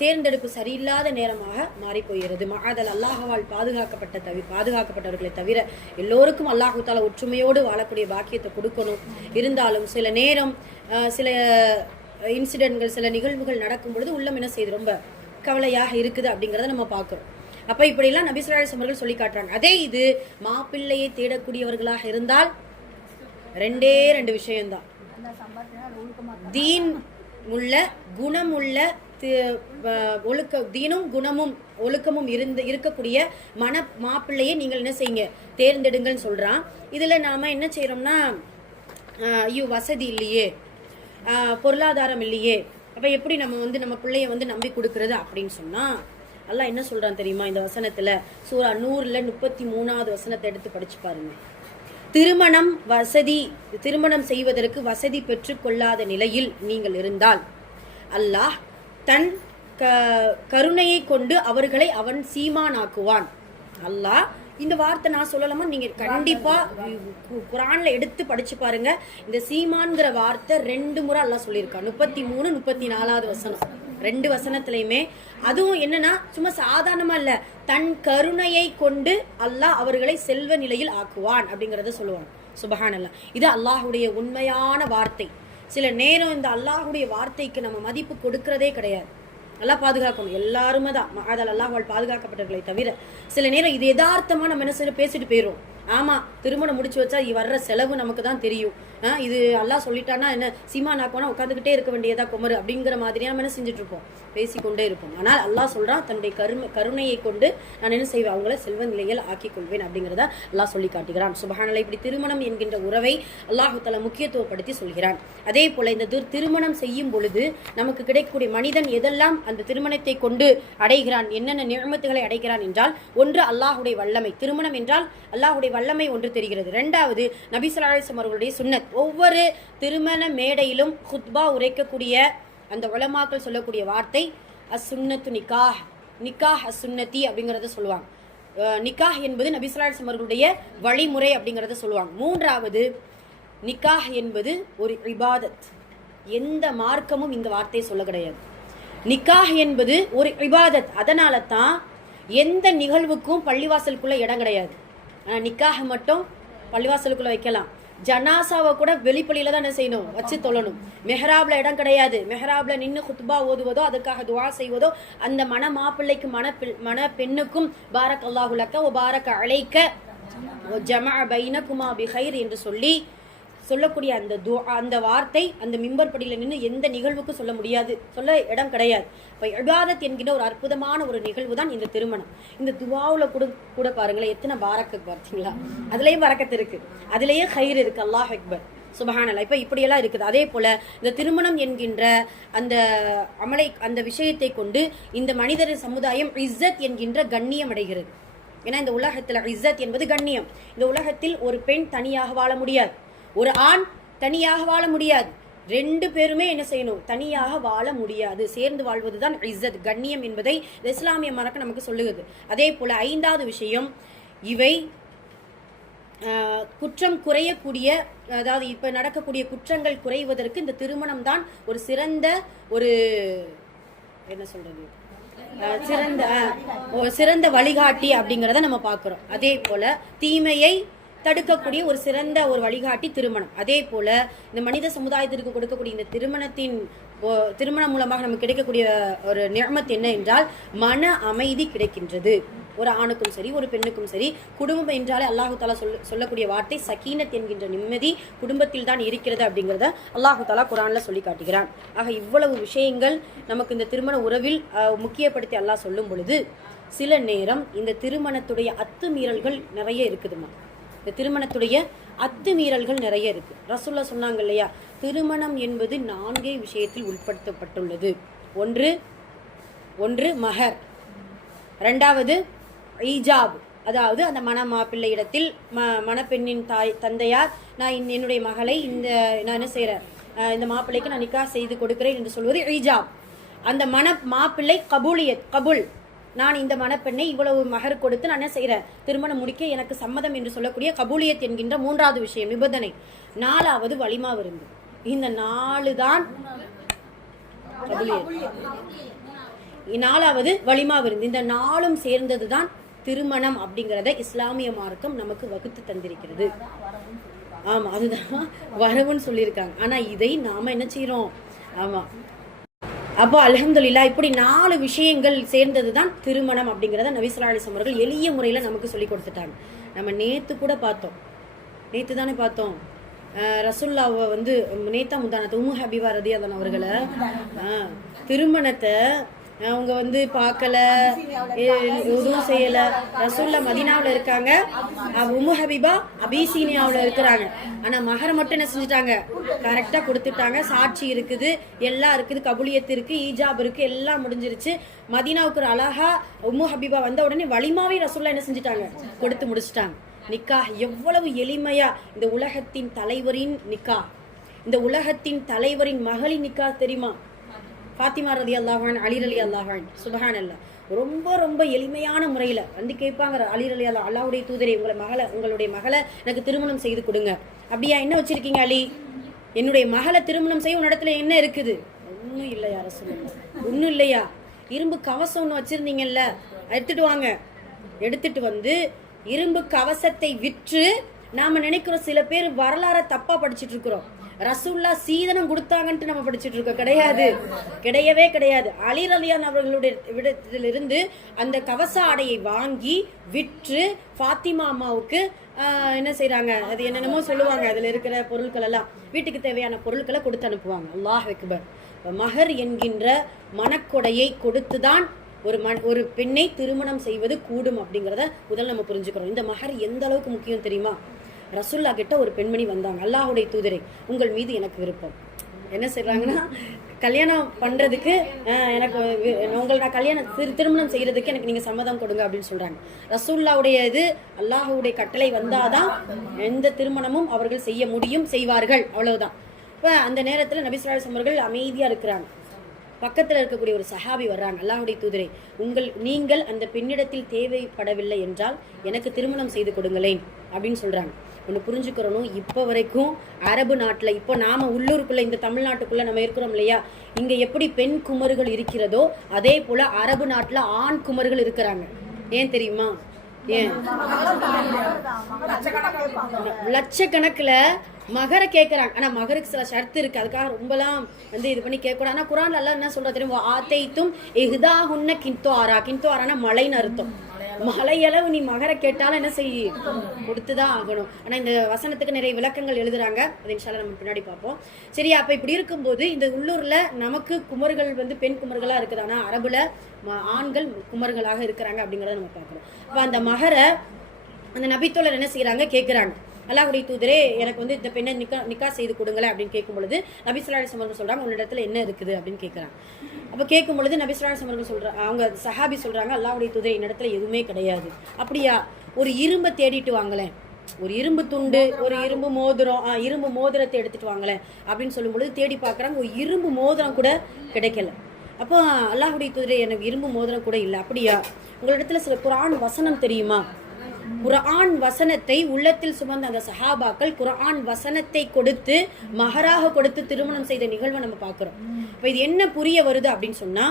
தேர்ந்தெடுப்பு சரியில்லாத நேரமாக மாறி போகிறது. மஆதல் அல்லாஹ்வால் பாதுகாக்கப்பட்டவர்களை தவிர எல்லோருக்கும் அல்லாஹ் தஆலா ஒற்றுமையோடு வாழக்கூடிய பாக்கியத்தை கொடுக்கணும். இருந்தாலும் சில நேரம் சில இன்சிடென்ட்கள், சில நிகழ்வுகள் நடக்கும் பொழுது உள்ளம் என்ன செய்யுது, ரொம்ப கவலையாக இருக்குது அப்படிங்கிறத நம்ம பார்க்கிறோம். அப்ப இப்படியெல்லாம் நபி ஸல்லல்லாஹு அலைஹி வஸல்லம் சொல்லி காட்டுறாங்க. அதே இது மாப்பிள்ளையை தேடக்கூடியவர்களாக இருந்தால் 2 விஷயம்தான், தீன் உள்ள குணமுள்ள தீனும் குணமும் ஒழுக்கமும் இருக்கக்கூடிய மாப்பிள்ளையை நீங்கள் என்ன செய்யுங்க, தேர்ந்தெடுங்கன்னு சொல்றான். இதுல நாம என்ன செய்யறோம்னா, ஐயோ வசதி இல்லையே, பொருளாதாரம் இல்லையே, அப்ப எப்படி நம்ம நம்ம பிள்ளைய நம்பி கொடுக்கறது அப்படின்னு சொன்னா, அல்லாஹ் என்ன சொல்றான் தெரியுமா? இந்த வசனத்துல சூரா 100ல் 33வது வசனத்தை எடுத்து படிச்சு பாருங்க. திருமணம் செய்வதற்கு வசதி பெற்றுக் கொள்ளாத நிலையில் நீங்கள் இருந்தால் அல்லாஹ் தன் கருணையை கொண்டு அவர்களை அவன் சீமானாக்குவான். அல்லாஹ் இந்த வார்த்தை நான் சொல்லலாமா? நீங்க கண்டிப்பா குர்ஆன்ல எடுத்து படிச்சு பாருங்க. இந்த சீமான்ங்கிற வார்த்தை 2 முறை அல்லாஹ் சொல்லியிருக்கான். 33, 34வது வசனம், 2 வசனத்திலையுமே. அதுவும் என்னன்னா, சும்மா சாதாரணமா இல்ல, தன் கருணையை கொண்டு அல்லாஹ் அவர்களை செல்வ நிலையில் ஆக்குவான் அப்படிங்கறத சொல்லுவான். சுபஹானல்லாஹ். இது அல்லாஹுடைய உண்மையான வார்த்தை. சில நேரம் இந்த அல்லாஹுடைய வார்த்தைக்கு நம்ம மதிப்பு கொடுக்கறதே கிடையாது. நல்லா பாதுகாக்கணும், எல்லாருமே தான் அதில் அல்லாஹ்வால் பாதுகாக்கப்பட்டவர்களை தவிர. சில நேரம் இது யதார்த்தமா நம்ம என்ன செய்ய பேசிட்டு போயிடும். ஆமா, திருமணம் முடிச்சு வச்சா வர்ற செலவு நமக்கு தான் தெரியும். இது அல்லாஹ் சொல்லிட்டானா என்ன, சீமா நாக்கோனா உட்காந்துக்கிட்டே இருக்க வேண்டியதா குமரு அப்படிங்கிற மாதிரியா நம்ம என்ன செஞ்சுட்டு இருப்போம், பேசிக்கொண்டே இருப்போம். ஆனால் அல்லாஹ் சொல்றான், தன்னுடைய கருணையை கொண்டு நான் என்ன செய்வேன், அவங்கள செல்வ நிலையில் ஆக்கிக் கொள்வேன் அப்படிங்கிறத அல்லாஹ் சொல்லி காட்டுகிறான். சுபஹானல்லாஹ். இப்படி திருமணம் என்கின்ற உறவை அல்லாஹு தஆலா முக்கியத்துவப்படுத்தி சொல்கிறான். அதே போல இந்த திருமணம் செய்யும் பொழுது நமக்கு கிடைக்கக்கூடிய மனிதன் எதெல்லாம் அந்த திருமணத்தை கொண்டு அடைகிறான், என்னென்ன நிஅமத்துகளை அடைகிறான் என்றால், ஒன்று அல்லாஹுடைய வல்லமை. திருமணம் என்றால் அல்லாஹுடைய வல்லமை ஒன்று தெரிகிறது. 2வது நபி ஸல்லல்லாஹு அலைஹி வஸல்லம் அவர்களுடைய சுன்னத். ஒவ்வொரு திருமண மேடையிலும் குத்பா உரைக்கக்கூடிய அந்த உலமாக்கள் சொல்லக்கூடிய வார்த்தை அஸ்-சுன்னத்து நிக்காஹ், நிக்காஹ் அஸ்-சுன்னதி அப்படிங்கறத சொல்லுவாங்க. நிக்காஹ் என்பது நபி ஸல்லல்லாஹு அலைஹி வஸல்லம் அவர்களுடைய வழிமுறை அப்படிங்கறத சொல்லுவாங்க. 3வது நிக்காஹ் என்பது ஒரு இபாதத். எந்த மார்க்கமும் இந்த வார்த்தையை சொல்ல கிடையாது. நிக்காஹ் என்பது ஒரு இபாதத். அதனால தான் எந்த நிகழ்வுக்கும் பள்ளிவாசலுக்குள்ள இடம் கிடையாது. நிக்காஹ் மட்டும் பள்ளிவாசலுக்குள்ள வைக்கலாம். ஜனாசாவை கூட வெளிப்பள்ளியில தான் என்ன செய்யணும், வச்சு தொழணும். மெஹராப்ல இடம் கிடையாது. மெஹராப்ல நின்று குத்பா ஓதுவதோ அதுக்காக துவா செய்வதோ அந்த மாப்பிள்ளைக்கு மன பெண்ணுக்கும் பாரக் அல்லாஹு லக்க வ பாரக் அலைக்க வ ஜமஅ பைனகுமா பிகைர் என்று சொல்லக்கூடிய அந்த வார்த்தை அந்த மிம்பர் படியில நின்று எந்த நிகழ்வுக்கும் சொல்ல முடியாது, சொல்ல இடம் கிடையாது. இப்போ இபாதத் என்கிற ஒரு அற்புதமான ஒரு நிகழ்வு தான் இந்த திருமணம். இந்த துவாவுல கூட பாருங்களேன், எத்தனை பாரக்கு பார்த்தீங்களா? அதுலயும் பரக்கத்து இருக்கு, அதுலயே கயிறு இருக்கு. அல்லாஹ் அக்பர், சுபஹானல்லாஹ். இப்போ இப்படியெல்லாம் இருக்குது. அதே போல இந்த திருமணம் என்கின்ற அந்த விஷயத்தை கொண்டு இந்த மனிதர் சமுதாயம் இஸ்ஸத் என்கின்ற கண்ணியம் அடைகிறது. ஏன்னா இந்த உலகத்துல இஸ்ஸத் என்பது கண்ணியம். இந்த உலகத்தில் ஒரு பெண் தனியாக வாழ முடியாது, ஒரு ஆண் தனியாக வாழ முடியாது. 2 பேருமே என்ன செய்யணும், தனியாக வாழ முடியாது. சேர்ந்து வாழ்வதுதான் இஸ்ஸத், கண்ணியம் என்பதை இஸ்லாமிய மார்க்கம் நமக்கு சொல்லுகிறது. அதே போல 5வது விஷயம், இவை குற்றம் குறையக்கூடிய, அதாவது இப்ப நடக்கக்கூடிய குற்றங்கள் குறைவதற்கு இந்த திருமணம் தான் ஒரு சிறந்த என்ன சொல்றது, சிறந்த வழிகாட்டி அப்படிங்கறத நம்ம பார்க்கிறோம். அதே போல தீமையை தடுக்கக்கூடிய ஒரு சிறந்த வழிகாட்டி திருமணம். அதே போல இந்த மனித சமுதாயத்திற்கு கொடுக்கக்கூடிய இந்த திருமணம் மூலமாக நமக்கு கிடைக்கக்கூடிய ஒரு நிஅமத் என்ன என்றால், மன அமைதி கிடைக்கின்றது. ஒரு ஆணுக்கும் சரி ஒரு பெண்ணுக்கும் சரி. குடும்பம் என்றாலே அல்லாஹு தஆலா சொல்லக்கூடிய வார்த்தை சகீனத் என்கின்ற நிம்மதி குடும்பத்தில் தான் இருக்கிறது அப்படிங்கிறத அல்லாஹு தஆலா குர்ஆன்ல சொல்லி காட்டுகிறான். ஆக இவ்வளவு விஷயங்கள் நமக்கு இந்த திருமண உறவில் முக்கியப்படுத்தி அல்லாஹ் சொல்லும் பொழுது, சில நேரம் இந்த திருமணத்துடைய அத்துமீறல்கள் நிறைய இருக்குதுமா. இந்த திருமணத்துடைய அத்துமீறல்கள் நிறைய இருக்கு. ரசூலுல்லாஹ் சொன்னாங்க இல்லையா, திருமணம் என்பது 4 விஷயத்தில் உட்படுத்தப்பட்டுள்ளது. ஒன்று மஹர், 2வது ஈஜாப், அதாவது அந்த மாப்பிள்ளையிடத்தில் மணப்பெண்ணின் தந்தையார் நான் என்னுடைய மகளை நான் என்ன செய்யறேன், இந்த மாப்பிள்ளைக்கு நான் நிக்காஹ் செய்து கொடுக்கிறேன் என்று சொல்வது ஈஜாப். அந்த மாப்பிள்ளை கபூல், நான் இந்த மணப்பெண்ணை இவ்வளவு மகர் கொடுத்து நான் என்ன செய்யறேன், திருமணம் முடிக்க எனக்கு சம்மதம் என்று சொல்லக்கூடிய கபூலியத் என்கின்ற 3வது விஷயம், நிபந்தனை. 4வது வலிமா விருந்து. இந்த 4 தான் கபூலியத். 4வது வலிமா விருந்து. இந்த 4ம் சேர்ந்ததுதான் திருமணம் அப்படிங்கிறத இஸ்லாமிய மார்க்கம் நமக்கு வகுத்து தந்திருக்கிறது. ஆமா, அதுதான் வரவுன்னு சொல்லியிருக்காங்க. ஆனா இதை நாம என்ன செய்யறோம், ஆமா. அப்போ அல்ஹம்துலில்லாஹ் இப்படி 4 விஷயங்கள் சேர்ந்தது தான் திருமணம் அப்படிங்கிறத நபி ஸல்லல்லாஹு அலைஹி வஸல்லம் அவர்கள் எளிய முறையில் நமக்கு சொல்லி கொடுத்துட்டாங்க. நம்ம நேற்று தானே பார்த்தோம், ரசுல்லாவை வந்து நேத்தா முந்தானத்து உம்மு ஹபீபா ரதியல்லாஹு அவர்களை திருமணத்தை அவங்க வந்து பார்க்கல, எதுவும் செய்யல. ரசூல்லா மதீனாவில் இருக்காங்க, உம்மு ஹபீபா அபிசீனியாவில் இருக்கிறாங்க. ஆனா மஹர் மட்டும் என்ன செஞ்சுட்டாங்க, கரெக்டா கொடுத்துட்டாங்க. சாட்சி இருக்குது, எல்லாம் இருக்குது, கபூலியத்து இருக்கு, ஈஜாப் இருக்கு, எல்லாம் முடிஞ்சிருச்சு. மதீனாவுக்கு அழகா உம்மு ஹபீபா வந்த உடனே வலிமாவே ரசூல்லா என்ன செஞ்சுட்டாங்க, கொடுத்து முடிச்சுட்டாங்க. நிக்கா எவ்வளவு எளிமையா, இந்த உலகத்தின் தலைவரின் நிக்கா, இந்த உலகத்தின் தலைவரின் மகளின் நிக்கா தெரியுமா? ஃபாத்திமா ரலியல்லாஹு அன்ஹா, அலி ரலியல்லாஹு அன்ஹு, சுப்ஹானல்லாஹ். ரொம்ப ரொம்ப எளிமையான முறையில் வந்து கேட்பாங்க, அலி ரலியல்லாஹு, அல்லாஹ்வுடைய தூதரே உங்களுடைய மகளை எனக்கு திருமணம் செய்து கொடுங்க. அப்படியா, என்ன வச்சிருக்கீங்க அலி? என்னுடைய மகளை திருமணம் செய்ய உன்னிடத்துல என்ன இருக்குது? ஒன்றும் இல்லையா ரசூலுல்லாஹ், ஒன்றும் இல்லையா? இரும்பு கவசம் ஒன்று வச்சிருந்தீங்கல்ல, எடுத்துட்டு வாங்க. எடுத்துட்டு வந்து இரும்பு கவசத்தை விற்று, நாம நினைக்கிறோம் சில பேர் வரலாற தப்பா படிச்சுட்டு இருக்கிறோம். ரசூல்லா சீதனம் கொடுத்தாங்கன்ட்டு நம்ம படிச்சுட்டு இருக்கோம். கிடையாது, கிடையவே கிடையாது. அலி ரலியல்லாஹு அவர்களுடைய விடத்திலிருந்து அந்த கவச ஆடையை வாங்கி விற்று ஃபாத்திமா அம்மாவுக்கு என்ன செய்யறாங்க, அது என்னென்னமோ சொல்லுவாங்க, அதுல இருக்கிற பொருட்கள் எல்லாம், வீட்டுக்கு தேவையான பொருட்களை கொடுத்து அனுப்புவாங்க. அல்லாஹ் அக்பர். மஹர் என்கின்ற மனக்கொடையை கொடுத்துதான் ஒரு பெண்ணை திருமணம் செய்வது கூடும் அப்படிங்கிறத முதல்ல நம்ம புரிஞ்சுக்கிறோம். இந்த மஹர் எந்த அளவுக்கு முக்கியம் தெரியுமா? ரசூல்லா கிட்ட ஒரு பெண்மணி வந்தாங்க, அல்லாஹ்வுடைய தூதரே உங்கள் மீது எனக்கு விருப்பம். என்ன செய்றாங்கன்னா, கல்யாணம் பண்றதுக்கு எனக்கு நான் கல்யாணம் திருமணம் செய்யறதுக்கு எனக்கு நீங்க சம்மதம் கொடுங்க அப்படின்னு சொல்றாங்க. ரசூல்லாவுடைய இது அல்லாஹ்வுடைய கட்டளை வந்தாதான் எந்த திருமணமும் அவர்கள் செய்ய முடியும், செய்வார்கள், அவ்வளவுதான். இப்ப அந்த நேரத்துல நபி ஸல்லல்லாஹு அலைஹி வஸல்லம் அவர்கள் அமைதியா இருக்கிறாங்க. பக்கத்துல இருக்கக்கூடிய ஒரு சஹாபி வர்றாங்க, அல்லாஹ்வுடைய தூதரே நீங்கள் அந்த பெண்ணிடத்தில் தேவைப்படவில்லை என்றால் எனக்கு திருமணம் செய்து கொடுங்களேன் அப்படின்னு சொல்றாங்க. ஒன்று புரிஞ்சுக்கிறணும், இப்போ வரைக்கும் அரபு நாட்டில், இப்போ நாம உள்ளூருக்குள்ள இந்த தமிழ்நாட்டுக்குள்ள நம்ம இருக்கிறோம் இல்லையா, இங்க எப்படி பெண் குமர்கள் இருக்கிறதோ அதே போல அரபு நாட்டில் ஆண் குமர்கள் இருக்கிறாங்க. ஏன் தெரியுமா? ஏன் லட்சக்கணக்கில் மகரை கேட்கறாங்க. ஆனா மகருக்கு சில ஷர்த்து இருக்கு, அதுக்காக ரொம்பலாம் வந்து இது பண்ணி கேட்கக்கூடாது. ஆனா குரான்ல எல்லாம் என்ன சொல்ற தெரியும்? ஆத்தைத்தும் எஹ்தாஹுன்ன கின்துஆரா. கின்துஆரானா மலைன்னு அர்த்தம். மலையளவு நீ மகரை கேட்டாலும் என்ன செய்ய, கொடுத்துதான் ஆகணும். ஆனா இந்த வசனத்துக்கு நிறைய விளக்கங்கள் எழுதுறாங்க, அது இன்ஷா அல்லாஹ் நம்ம பின்னாடி பார்ப்போம். சரியா? அப்ப இப்படி இருக்கும்போது இந்த உள்ளூர்ல நமக்கு குமர்கள் வந்து பெண் குமர்களா இருக்குது, ஆனா அரபுல ஆண்கள் குமர்களாக இருக்கிறாங்க அப்படிங்கறத நம்ம பார்க்கிறோம். அப்ப அந்த மகரை அந்த நபித்தோழர் என்ன செய்யறாங்க, கேட்கிறாங்க, அல்லாஹ்வுடைய தூதரே எனக்கு வந்து இந்த பெண்ணை நிக்கா செய்து கொடுங்களேன் அப்படின்னு கேட்கும் பொழுது நபி ஸல்லல்லாஹு அலைஹி வஸல்லம் சொல்றாங்க, உன்னிடத்துல என்ன இருக்குது அப்படின்னு கேட்கறாங்க. அப்ப கேட்கும் பொழுது நபி ஸல்லல்லாஹு அலைஹி வஸல்லம் சொல்றாங்க, அவங்க சஹாபி சொல்றாங்க, அல்லாஹ்வுடைய தூதரே என்னிடத்துல எதுவுமே கிடையாது. அப்படியா, ஒரு இரும்பை தேடிட்டு வாங்களேன், ஒரு இரும்பு துண்டு, ஒரு இரும்பு மோதிரம், இரும்பு மோதிரத்தை எடுத்துட்டு வாங்களேன் அப்படின்னு சொல்லும் பொழுது தேடி பார்க்கறாங்க, ஒரு இரும்பு மோதிரம் கூட கிடைக்கல. அப்போ அல்லாஹ்வுடைய தூதரே எனக்கு இரும்பு மோதிரம் கூட இல்லை. அப்படியா, உங்களிடத்துல சில குர்ஆன் வசனம் தெரியுமா? குர்ஆன் வசனத்தை உள்ளத்தில் சுமந்த அந்த சஹாபாக்கள் குர்ஆன் வசனத்தை கொடுத்து மஹராக கொடுத்து திருமணம் செய்த நிகழ்வை நம்ம பார்க்கிறோம். இப்ப இது என்ன புரிய வருது அப்படின்னு சொன்னா,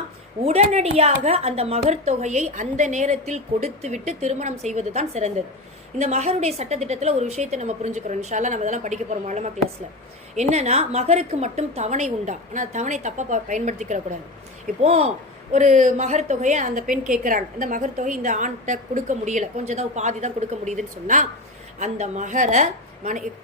உடனடியாக அந்த மகர் தொகையை அந்த நேரத்தில் கொடுத்து விட்டு திருமணம் செய்வதுதான் சிறந்தது. இந்த மகருடைய சட்டத்திட்டத்துல ஒரு விஷயத்தை நம்ம புரிஞ்சுக்கிறோம். இன்ஷா அல்லாஹ் நம்ம இதெல்லாம் படிக்க போறோம் மாலமா கிளாஸ்ல. என்னன்னா, மகருக்கு மட்டும் தவணை உண்டா, ஆனா தவணை தப்பா பயன்படுத்திக்கிற கூடாது. இப்போ ஒரு மகர் தொகையை அந்த பெண் கேட்குறாங்க, அந்த மகர் தொகை இந்த ஆண்கிட்ட கொடுக்க முடியல, கொஞ்சம் தான் பாதி தான் கொடுக்க முடியுதுன்னு சொன்னா, அந்த மகரை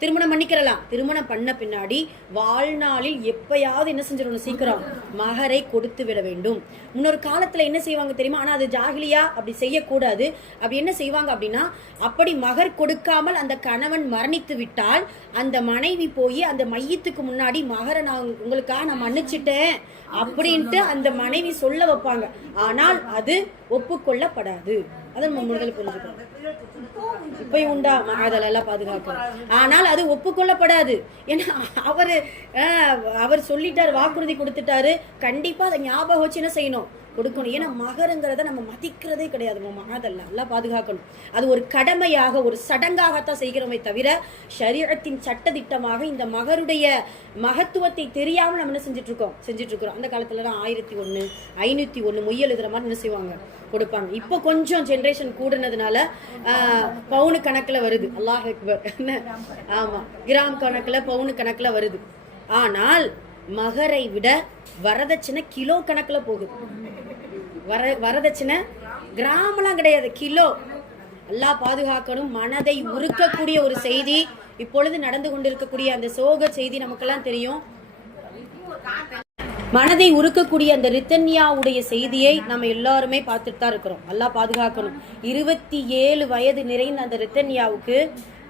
திருமணம் பண்ணிக்கிறலாம். திருமணம் பண்ண பின்னாடி வாழ்நாளில் எப்பயாவது என்ன செஞ்சிடணும், சீக்கிரம் மகரை கொடுத்து விட வேண்டும். முன்னொரு காலத்துல என்ன செய்வாங்க தெரியுமா? ஆனா அது ஜாகிலியா, அப்படி செய்யக்கூடாது. அப்படி என்ன செய்வாங்க அப்படின்னா, அப்படி மகர் கொடுக்காமல் அந்த கணவன் மரணித்து விட்டால் அந்த மனைவி போய் அந்த மையத்துக்கு முன்னாடி மகரை நான் உங்களுக்காக நான் மன்னிச்சிட்டேன் அப்படின்ட்டு அந்த மனைவி சொல்ல வைப்பாங்க. ஆனால் அது ஒப்புக்கொள்ளப்படாது. அதை நம்ம முதல்ல புரிஞ்சுக்கிறோம். இப்பயும் உண்டா அதெல்லாம் பாதுகாக்கணும். ஆனால் அது ஒப்புக்கொள்ளப்படாது. ஏன்னா அவர் சொல்லிட்டாரு, வாக்குறுதி கொடுத்துட்டாரு, கண்டிப்பா அதை ஞாபகம் வச்சு என்ன செய்யணும், கொடுக்கணும். ஏன்னா மகருங்கிறத நம்ம மதிக்கிறதே கிடையாது. அதெல்லாம் எல்லாம் பாதுகாக்கணும். அது ஒரு கடமையாக, ஒரு சடங்காகத்தான் செய்கிறோமே தவிர ஷரீஅத்தின் சட்டதிட்டமாக இந்த மகருடைய மகத்துவத்தை தெரியாமல் நம்ம என்ன செஞ்சுட்டு இருக்கிறோம். அந்த காலத்துலலாம் 1001, 501 மொய் எழுதுற மாதிரி என்ன செய்வாங்க, கொடுப்பாங்க. இப்போ கொஞ்சம் ஜென்ரேஷன் கூடுனதுனால பவுனு கணக்குல வருது. அல்லாஹ் அக்பர். ஆமா, கிராம் கணக்குல பவுனு கணக்குல வருது. ஆனால் மகரை விட வரதட்சணை கிலோ கணக்குல போகுது. வரதட்சணை கிராமெல்லாம் கிடையாது, கிலோ. அல்லாஹ் பாதுகாக்கணும். மனதை உருக்கக்கூடிய ஒரு செய்தி இப்பொழுது நடந்து கொண்டிருக்கக்கூடிய அந்த சோக செய்தி நமக்கெல்லாம் தெரியும். மனதை உருக்கக்கூடிய அந்த ரித்தன்யாவுடைய செய்தியை நம்ம எல்லாருமே பார்த்துட்டு தான் இருக்கிறோம். அல்லாஹ் பாதுகாக்கணும். 27 வயது நிறைந்த அந்த ரித்தன்யாவுக்கு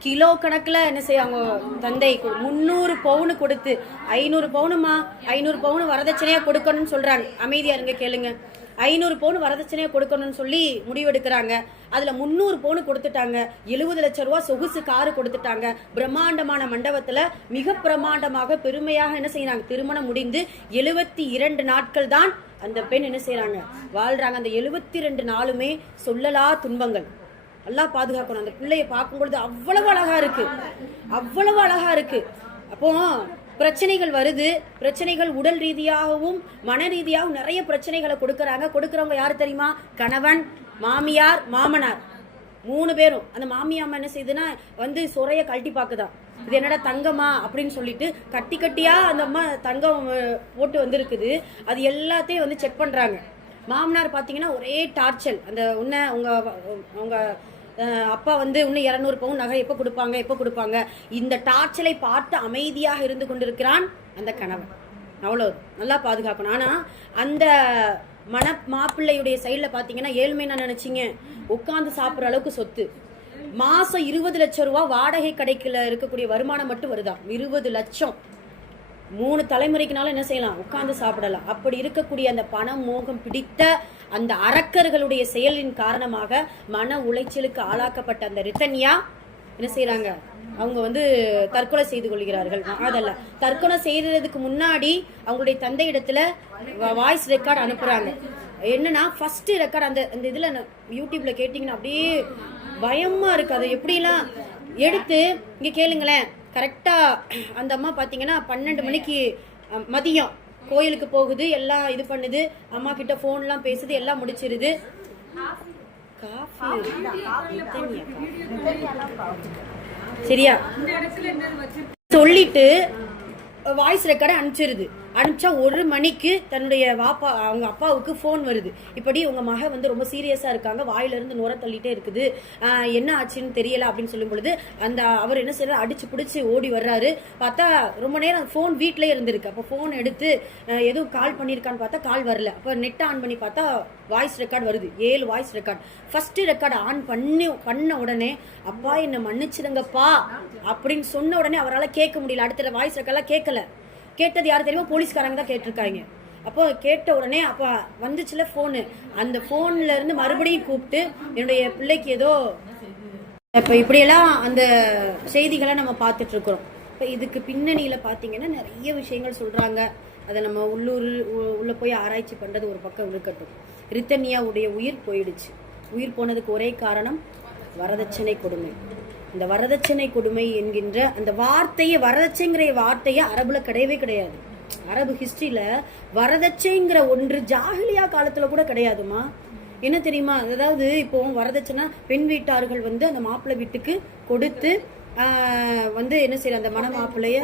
கிலோ கணக்கில் என்ன செய்யாங்க தந்தை 300 பவுனு கொடுத்து 500 பவுனுமா 500 பவுனு வரதட்சணையா கொடுக்கணும்னு சொல்றாங்க. அமைதியா இருங்க கேளுங்க. 500 பவுன் வரதட்சணையா கொடுக்கணும்னு சொல்லி முடிவெடுக்கிறாங்க. அதுல 300 பவுன் கொடுத்துட்டாங்க. 70 லட்சம் ரூபாய் சொகுசு காரு கொடுத்துட்டாங்க. பிரம்மாண்டமான மண்டபத்துல மிக பிரமாண்டமாக பெருமையாக என்ன செய்யறாங்க, திருமணம் முடிந்து 72 நாட்கள் தான் அந்த பெண் என்ன செய்யறாங்க, வாழ்றாங்க. அந்த 72 நாளுமே சொல்லலா துன்பங்கள். அல்லாஹ் பாதுகாக்கணும். அந்த பிள்ளைய பார்க்கும்பொழுது அவ்வளவு அழகா இருக்கு, அவ்வளவு அழகா இருக்கு. அப்போ பிரச்சனைகள் வருது. பிரச்சனைகள் உடல் ரீதியாகவும் மன ரீதியாகவும் நிறைய பிரச்சனைகளை கொடுக்கறாங்க. கொடுக்கறவங்க யாரு தெரியுமா? கணவன், மாமியார், மாமனார், 3 பேரும். அந்த மாமியாம என்ன செய்யுதுன்னா வந்து சொறைய கழட்டி பாக்குதா, இது என்னடா தங்கமா அப்படின்னு சொல்லிட்டு கட்டி கட்டியா அந்த அம்மா தங்கம் போட்டு வந்திருக்குது. அது எல்லாத்தையும் வந்து செக் பண்றாங்க. மாமனார் பாத்தீங்கன்னா ஒரே டார்ச்சல். அந்த உன்ன உங்க அப்பா வந்து இன்னும் 200 பவுன் நகை எப்போ கொடுப்பாங்க. இந்த டார்ச்சலை பார்த்து அமைதியாக இருந்து கொண்டிருக்கிறான் அந்த கணவன். அவ்வளோ நல்லா பாதுகாக்கணும். ஆனா அந்த மாப்பிள்ளையுடைய சைட்ல பாத்தீங்கன்னா ஏழ்மை நான் நினைச்சீங்க, உட்காந்து சாப்பிட்ற அளவுக்கு சொத்து. மாசம் 20 லட்சம் ரூபாய் வாடகை கடைக்குள்ள இருக்கக்கூடிய வருமானம் மட்டும் வருதா, 20 லட்சம். 3 தலைமுறைக்குனாலும் என்ன செய்யலாம், உட்கார்ந்து சாப்பிடலாம். அப்படி இருக்கக்கூடிய அந்த பணம் மோகம் பிடித்த அந்த அரக்கர்களுடைய செயலின் காரணமாக மன உளைச்சலுக்கு ஆளாக்கப்பட்ட அந்த ரித்தன்யா என்ன செய்யறாங்க, அவங்க வந்து தற்கொலை செய்து கொள்கிறார்கள். அதல்ல, தற்கொலை செய்யறதுக்கு முன்னாடி அவங்களுடைய தந்தை இடத்துல வாய்ஸ் ரெக்கார்டு அனுப்புறாங்க. என்னன்னா ஃபர்ஸ்ட் ரெக்கார்டு அந்த இதுல யூடியூப்ல கேட்டீங்கன்னா அப்படியே பயமா இருக்கு. அதை எப்படிலாம் எடுத்து இங்க கேளுங்களேன். கரெக்டா அந்த அம்மா பாத்தீங்கன்னா 12 மணிக்கு மதியம் கோயிலுக்கு போகுது, எல்லாம் இது பண்ணுது, அம்மா கிட்ட போன்லாம் பேசுது, எல்லாம் முடிச்சிருது. சரியா சொல்லிட்டு வாய்ஸ் ரெக்கார்டை அனுப்பிச்சிருது. அனுப்பிச்சா 1 மணிக்கு தன்னுடைய அவங்க அப்பாவுக்கு போன் வருது. இப்படி உங்க மக வந்து ரொம்ப சீரியஸா இருக்காங்க, வாயில இருந்து நுர தள்ளிட்டே இருக்குது, என்ன ஆச்சுன்னு தெரியல அப்படின்னு சொல்லும் பொழுது அந்த அவர் என்ன செய்யறாரு, அடிச்சு பிடிச்சு ஓடி வர்றாரு. பார்த்தா ரொம்ப நேரம் போன் வீட்லயே இருந்திருக்கு. அப்போ போன் எடுத்து எதுவும் கால் பண்ணிருக்கான்னு பார்த்தா கால் வரல. அப்போ நெட் ஆன் பண்ணி பார்த்தா வாய்ஸ் ரெக்கார்டு வருது, 7 voice record. First record on பண்ண உடனே அப்பா என்ன மன்னிச்சிடுங்கப்பா அப்படின்னு சொன்ன உடனே அவரால் கேட்க முடியல. அடுத்த வாய்ஸ் ரெக்கார்ட்லாம் கேட்கல. கேட்டது யாரு தெரியுமா? போலீஸ்காரங்க தான் கேட்டிருக்காங்க. அப்போ கேட்ட உடனே அப்ப வந்துச்சுல போனு, அந்த போன்ல இருந்து மறுபடியும் கூப்பிட்டு என்னுடைய பிள்ளைக்கு ஏதோ இப்ப இப்படியெல்லாம் அந்த செய்திகளை நம்ம பார்த்துட்டு இருக்கிறோம். இப்ப இதுக்கு பின்னணியில பாத்தீங்கன்னா நிறைய விஷயங்கள் சொல்றாங்க. அதை நம்ம உள்ள போய் ஆராய்ச்சி பண்றது ஒரு பக்கம் இருக்கட்டும். ரித்தன்யாவுடைய உயிர் போயிடுச்சு. உயிர் போனதுக்கு ஒரே காரணம் வரதட்சணை கொடுமை. இந்த வரதட்சணை கொடுமை என்கின்ற அந்த வார்த்தையை, வரதட்சைங்கிற வார்த்தையை அரபுல கிடையவே கிடையாது. அரபு ஹிஸ்டரியில வரதட்சைங்கிற ஒன்று ஜாஹிலியா காலத்துல கூட கிடையாதுமா. என்ன தெரியுமா? அதாவது இப்போ வரதட்சணை பெண் வீட்டார்கள் வந்து அந்த மாப்பிள்ளை வீட்டுக்கு கொடுத்து வந்து என்ன செய்யற, அந்த மன மாப்பிள்ளைய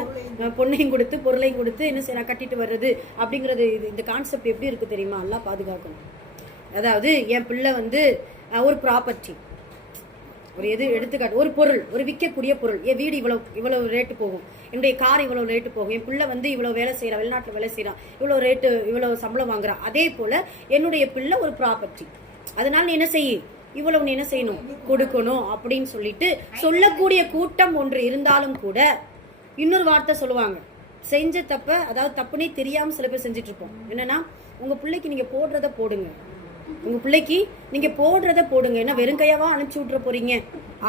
பொண்ணையும் கொடுத்து பொருளையும் கொடுத்து என்ன செய்யற கட்டிட்டு வர்றது அப்படிங்கறது. இந்த கான்செப்ட் எப்படி இருக்கு தெரியுமா? எல்லாம் பாதுகாக்கணும். அதாவது என் பிள்ளை வந்து ஒரு ப்ராப்பர்ட்டி, ஒரு எது எடுத்துக்காட்டு, ஒரு பொருள், ஒரு விற்கக்கூடிய பொருள். என் வீடு இவ்வளவு ரேட்டு போகும், என்னுடைய கார் இவ்வளவு ரேட்டு போகும், என் பிள்ளை வந்து இவ்வளவு வேலை செய்யறான், வெளிநாட்டுல வேலை செய்யறான், இவ்வளவு ரேட்டு, இவ்வளவு சம்பளம் வாங்குறான். அதே போல என்னுடைய பிள்ளை ஒரு ப்ராப்பர்ட்டி, அதனால நீ என்ன செய்ய, இவ்வளவு நீ என்ன செய்யணும், கொடுக்கணும் அப்படின்னு சொல்லிட்டு சொல்லக்கூடிய கூட்டம் ஒன்று இருந்தாலும் கூட இன்னொரு வார்த்தை சொல்லுவாங்க. செஞ்ச தப்ப, அதாவது தப்புனே தெரியாம சில பேர் செஞ்சுட்டு இருப்போம். என்னன்னா, உங்க பிள்ளைக்கு நீங்க போடுறத போடுங்க, உங்க பிள்ளைக்கு நீங்க போடுறத போடுங்க, என்ன வெறுங்கையாவா அனுப்பிச்சு விட்டுற போறீங்க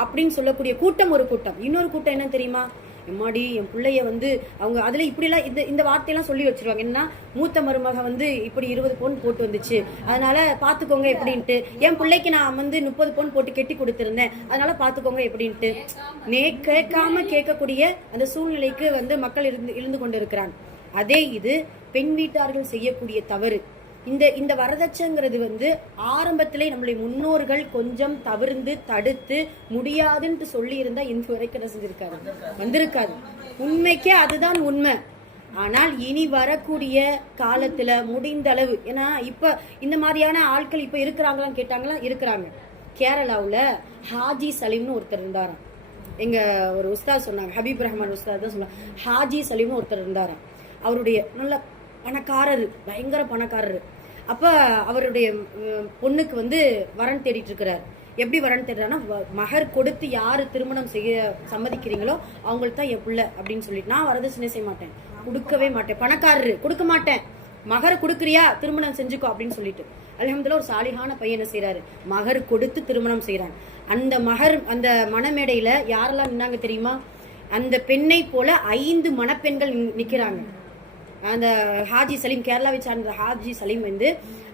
அப்படின்னு சொல்லக்கூடிய கூட்டம் ஒரு கூட்டம். இன்னொரு கூட்டம் என்ன தெரியுமா? எம்மாடி என் பிள்ளைய வந்து அவங்க அதுல இப்படி எல்லாம் இந்த வார்த்தையெல்லாம் சொல்லி வச்சிருவாங்க. என்னன்னா, மூத்த மருமக வந்து இப்படி 20 பவுன் போட்டு வந்துச்சு, அதனால பாத்துக்கோங்க எப்படின்ட்டு. என் பிள்ளைக்கு நான் வந்து 30 பவுன் போட்டு கெட்டி கொடுத்திருந்தேன், அதனால பாத்துக்கோங்க எப்படின்ட்டு. கேட்காம கேட்கக்கூடிய அந்த சூழ்நிலைக்கு வந்து மக்கள் இருந்து கொண்டு இருக்கிறாங்க. அதே இது பெண் வீட்டார்கள் செய்யக்கூடிய தவறு. இந்த வரதட்சைங்கிறது வந்து ஆரம்பத்திலே நம்மளுடைய முன்னோர்கள் கொஞ்சம் தவிர்த்து தடுத்து முடியாதுன்னு சொல்லி இருந்தா இந்த வரைக்கும் என்ன செஞ்சிருக்காரு, வந்திருக்காது. உண்மைக்கே அதுதான் உண்மை. ஆனால் இனி வரக்கூடிய காலத்துல முடிந்த அளவு, ஏன்னா இப்ப இந்த மாதிரியான ஆட்கள் இப்ப இருக்கிறாங்களான்னு கேட்டாங்களா, இருக்கிறாங்க. கேரளாவில் ஹாஜி சலீம்னு ஒருத்தர் இருந்தாராம். எங்க ஒரு உஸ்தாத் சொன்னாங்க, ஹபீப் ரஹ்மான் உஸ்தாத் தான் சொன்னாங்க, ஹாஜி சலீம்னு ஒருத்தர் இருந்தாராம். அவருடைய நல்ல பணக்காரரு, பயங்கர பணக்காரரு. அப்ப அவருடைய பொண்ணுக்கு வந்து வரன் தேடிட்டு இருக்கிறார். எப்படி வரன் தேடுறான்னா, மகர் கொடுத்து யாரு திருமணம் செய்ய சம்மதிக்கிறீங்களோ அவங்களுக்கு தான் என் பிள்ளை அப்படின்னு சொல்லிட்டு, நான் வரதட்சணை செய்ய மாட்டேன், கொடுக்கவே மாட்டேன், பணக்காரரு கொடுக்க மாட்டேன், மகர் கொடுக்குறியா திருமணம் செஞ்சுக்கோ அப்படின்னு சொல்லிட்டு, அல்ஹம்துலில்லாஹ் ஒரு சாலிஹான பையனை செய்யறாரு, மகர் கொடுத்து திருமணம் செய்யறாங்க. அந்த மகர் அந்த மணமேடையில யாரெல்லாம் நின்னாங்க தெரியுமா? அந்த பெண்ணை போல 5 மணப்பெண்கள் நிக்கிறாங்க. அந்த ஹாஜி சலீம், கேரளாவை சார்ந்த ஹாஜி சலீம் வந்து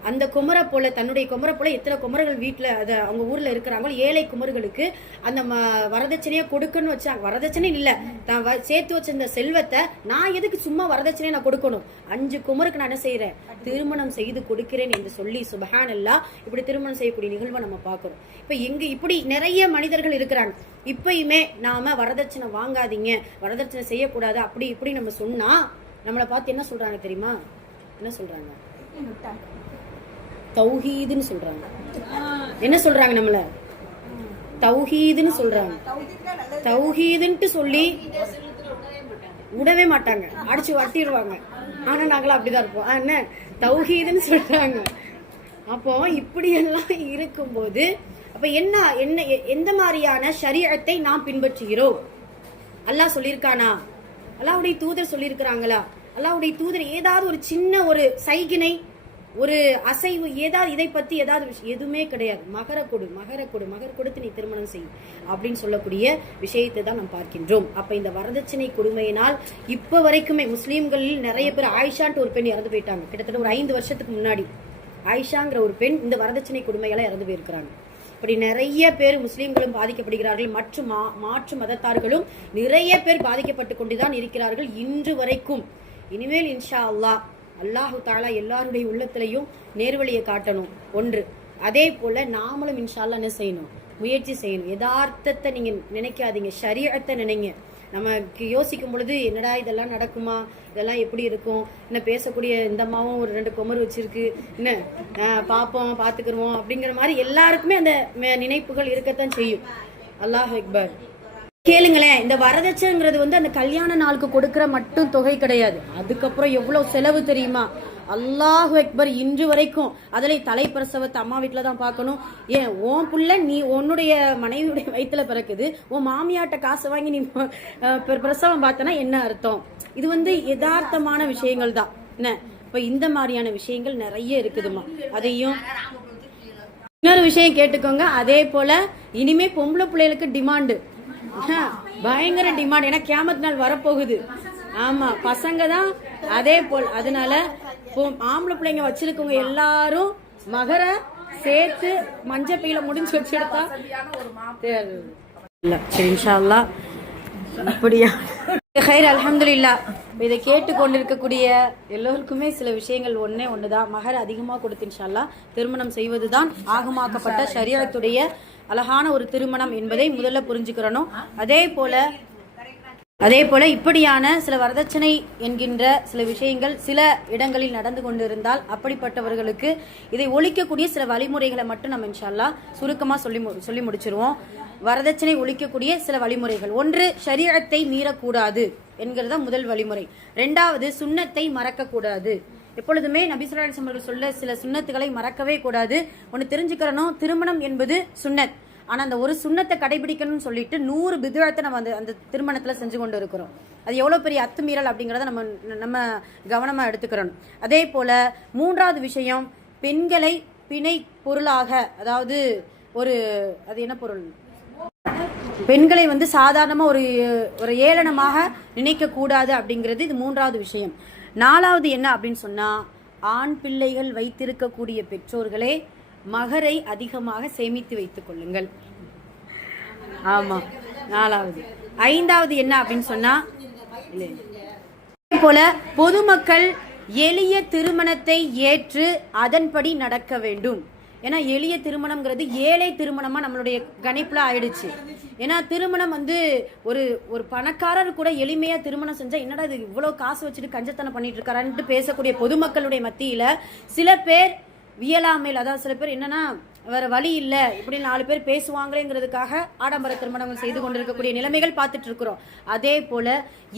அந்த குமரை போல, தன்னுடைய குமரை போல எத்தனை குமர்கள் வீட்டில் அதை அவங்க ஊர்ல இருக்கிறாங்களோ ஏழை குமர்களுக்கு அந்த வரதட்சணையை கொடுக்கணும்னு வச்சாங்க. வரதட்சணை இல்லை, தான் சேர்த்து வச்சிருந்த செல்வத்தை நான் எதுக்கு சும்மா வரதட்சணையை நான் கொடுக்கணும், 5 குமருக்கு நான் என்ன செய்யறேன், திருமணம் செய்து கொடுக்கிறேன் என்று சொல்லி சுபஹானல்லாஹ் இப்படி திருமணம் செய்யக்கூடிய நிகழ்வை நம்ம பார்க்கிறோம். இப்ப எங்க இப்படி நிறைய மனிதர்கள் இருக்கிறாங்க. இப்பயுமே நாம வரதட்சணை வாங்காதீங்க, வரதட்சணை செய்யக்கூடாது அப்படி இப்படி நம்ம சொன்னா நம்மளை பார்த்து என்ன சொல்றாங்க தெரியுமா? என்ன சொல்றாங்க? தௌஹீதுன்னு சொல்றாங்க. என்ன சொல்றாங்க? நம்மள தௌஹீதுன்னு சொல்றாங்க. தௌஹீதுன்ட்டு சொல்லி விடவே மாட்டாங்க, அடிச்சு வட்டிடுவாங்க. ஆனா நாங்களும் அப்படிதான் இருப்போம். என்ன தௌஹீதுன்னு சொல்றாங்க. அப்போ இப்படி எல்லாம் இருக்கும்போது அப்ப என்ன என்ன எந்த மாதிரியான ஷரீஅத்தை நாம் பின்பற்றுகிறோம்? அல்லாஹ் சொல்லியிருக்கானா? அல்லாஹ்வுடைய தூதர் சொல்லியிருக்கிறாங்களா? அல்லாஹ்வுடைய தூதர் ஏதாவது ஒரு சின்ன ஒரு சைகினை, ஒரு அசைவு, ஏதாவது இதை பத்தி ஏதாவது எதுவுமே கிடையாது. மகர் கொடுத்து நீ திருமணம் செய் அப்படின்னு சொல்லக்கூடிய விஷயத்தை தான் நாம் பார்க்கின்றோம். அப்ப இந்த வரதட்சணை கொடுமையினால் இப்ப வரைக்குமே முஸ்லீம்களில் நிறைய பேர், ஆயிஷான்ட்டு ஒரு பெண் இறந்து போயிட்டாங்க கிட்டத்தட்ட ஒரு 5 வருஷத்துக்கு முன்னாடி. ஆயிஷாங்கிற ஒரு பெண் இந்த வரதட்சணை கொடுமையால இறந்து போயிருக்கிறாங்க. இப்படி நிறைய பேர் முஸ்லீம்களும் பாதிக்கப்படுகிறார்கள், மற்றும் மாற்று மதத்தார்களும் நிறைய பேர் பாதிக்கப்பட்டு கொண்டுதான் இருக்கிறார்கள் இன்று வரைக்கும். இனிமேல் இன்ஷா அல்லாஹ் அல்லாஹு தாலா எல்லாருடைய உள்ளத்திலையும் நேர்வழியை காட்டணும் ஒன்று. அதே போல நாமளும் இன்ஷா அல்லாஹ் என்ன செய்யணும், முயற்சி செய்யணும். யதார்த்தத்தை நீங்க நினைக்காதீங்க, ஷரீஅத்தை நினைங்க. நமக்கு யோசிக்கும் பொழுது என்னடா இதெல்லாம் நடக்குமா, இதெல்லாம் எப்படி இருக்கும், என்ன பேசக்கூடிய இந்த அம்மாவும் ஒரு 2 குமர் வச்சிருக்கு, என்ன பார்ப்போம் பார்த்துக்கிறோம் அப்படிங்கிற மாதிரி எல்லாருக்குமே அந்த நினைப்புகள் இருக்கத்தான் செய்யும். அல்லாஹ் அக்பர். கேளுங்களேன், இந்த வரதட்சணைங்கிறது வந்து அந்த கல்யாண நாளுக்கு கொடுக்கிற மட்டும் தொகை கிடையாது, அதுக்கப்புறம் எவ்வளவு செலவு தெரியுமா? அல்லாஹு அக்பர். இன்று வரைக்கும் அதில் தலைப்பிரசவத்தை அம்மா வீட்டில் தான் பார்க்கணும். ஏன் உன் புள்ள நீ உன்னுடைய மனைவியுடைய வயிற்றுல பிறக்குது, உன் மாமியாட்ட காசு வாங்கி நீ பிரசவம் பார்த்தனா என்ன அர்த்தம்? இது வந்து யதார்த்தமான விஷயங்கள் தான் என்ன. இப்போ இந்த மாதிரியான விஷயங்கள் நிறைய இருக்குதுமா. அதையும் இன்னொரு விஷயம் கேட்டுக்கோங்க, அதே போல இனிமே பொம்பளை பிள்ளைகளுக்கு டிமாண்டு, பயங்கர டிமாண்ட். ஏன்னா கியாமத் நாள் வரப்போகுது. ஆமா, பசங்க தான் அதே போல். அதனால ஆம்பளை பிள்ளைங்க வச்சிருக்கவங்க எல்லாரும் மகர சேர்த்து மஞ்ச பையில முடிஞ்சு வச்சுடுத்தா இல்ல. சரி இன்ஷா அல்லாஹ் அப்படியா ஹைர் அல்ஹம்துலில்லாஹ். இதை கேட்டு கொண்டிருக்கக்கூடிய எல்லோருக்குமே சில விஷயங்கள் ஒண்ணுதான், மகர் அதிகமாக கொடுத்து இன்ஷா அல்லாஹ் திருமணம் செய்வதுதான் ஆகமாக்கப்பட்ட ஷரியத்துடைய அழகான ஒரு திருமணம் என்பதை முதல்ல புரிஞ்சுக்கிறணும். அதே போல இப்படியான சில வரதட்சணை என்கின்ற சில விஷயங்கள் சில இடங்களில் நடந்து கொண்டிருந்தால் அப்படிப்பட்டவர்களுக்கு இதை ஒழிக்கக்கூடிய சில வழிமுறைகளை மட்டும் நம்ம இன்ஷா அல்லாஹ் சுருக்கமா சொல்லி முடிச்சிருவோம். வரதட்சணை ஒழிக்கக்கூடிய சில வழிமுறைகள்: 1, ஷரீஅத்தை மீறக்கூடாது என்கிறத முதல் வழிமுறை. 2வது, சுன்னத்தை மறக்க கூடாது. எப்பொழுதுமே நபி ஸல்லல்லாஹு அலைஹி வஸல்லம் சொல்ல சில சுன்னத்துகளை மறக்கவே கூடாது. ஒன்று தெரிஞ்சுக்கிறணும், திருமணம் என்பது சுன்னத். ஆனா அந்த ஒரு சுன்னத்தை கடைபிடிக்கணும்னு சொல்லிட்டு 100 பிதுஅத்தை நம்ம அந்த திருமணத்துல செஞ்சு கொண்டு இருக்கிறோம். அது எவ்வளவு பெரிய அத்துமீறல் அப்படிங்கறத நம்ம கவனமா எடுத்துக்கிறோம். அதே போல 3வது விஷயம், பெண்களை பிணை பொருளாக, அதாவது அது என்ன பொருள், பெண்களை வந்து சாதாரணமா ஒரு ஏளனமாக நினைக்க கூடாது அப்படிங்கிறது இது 3வது விஷயம். 4வது என்ன அப்படின்னு சொன்னா, ஆண் பிள்ளைகள் வைத்திருக்கக்கூடிய பெற்றோர்களே மகரை அதிகமாக சேமித்து வைத்துக் கொள்ளுங்கள். ஆமா, 4வது. 5வது என்ன அப்படின்னு சொன்னா, போல பொதுமக்கள் எளிய திருமணத்தை ஏற்று அதன்படி நடக்க வேண்டும். ஏன்னா எளிய திருமணம்ங்கிறது ஏழை திருமணமா நம்மளுடைய கணிப்புல ஆயிடுச்சு. ஏன்னா திருமணம் வந்து ஒரு பணக்காரர் கூட எளிமையா திருமணம் செஞ்சா என்னடா இது இவ்வளவு காசு வச்சுட்டு கஞ்சத்தனம் பண்ணிட்டு இருக்காருன்ட்டு பேசக்கூடிய பொதுமக்களுடைய மத்தியில சில பேர் வியலாமையில், அதாவது சில பேர் என்னன்னா வேற வழி இல்லை இப்படி 4 பேர் பேசுவாங்களேங்கிறதுக்காக ஆடம்பர திருமணங்கள் செய்து கொண்டிருக்கக்கூடிய நிலைமைகள் பார்த்துட்டு இருக்கிறோம். அதே போல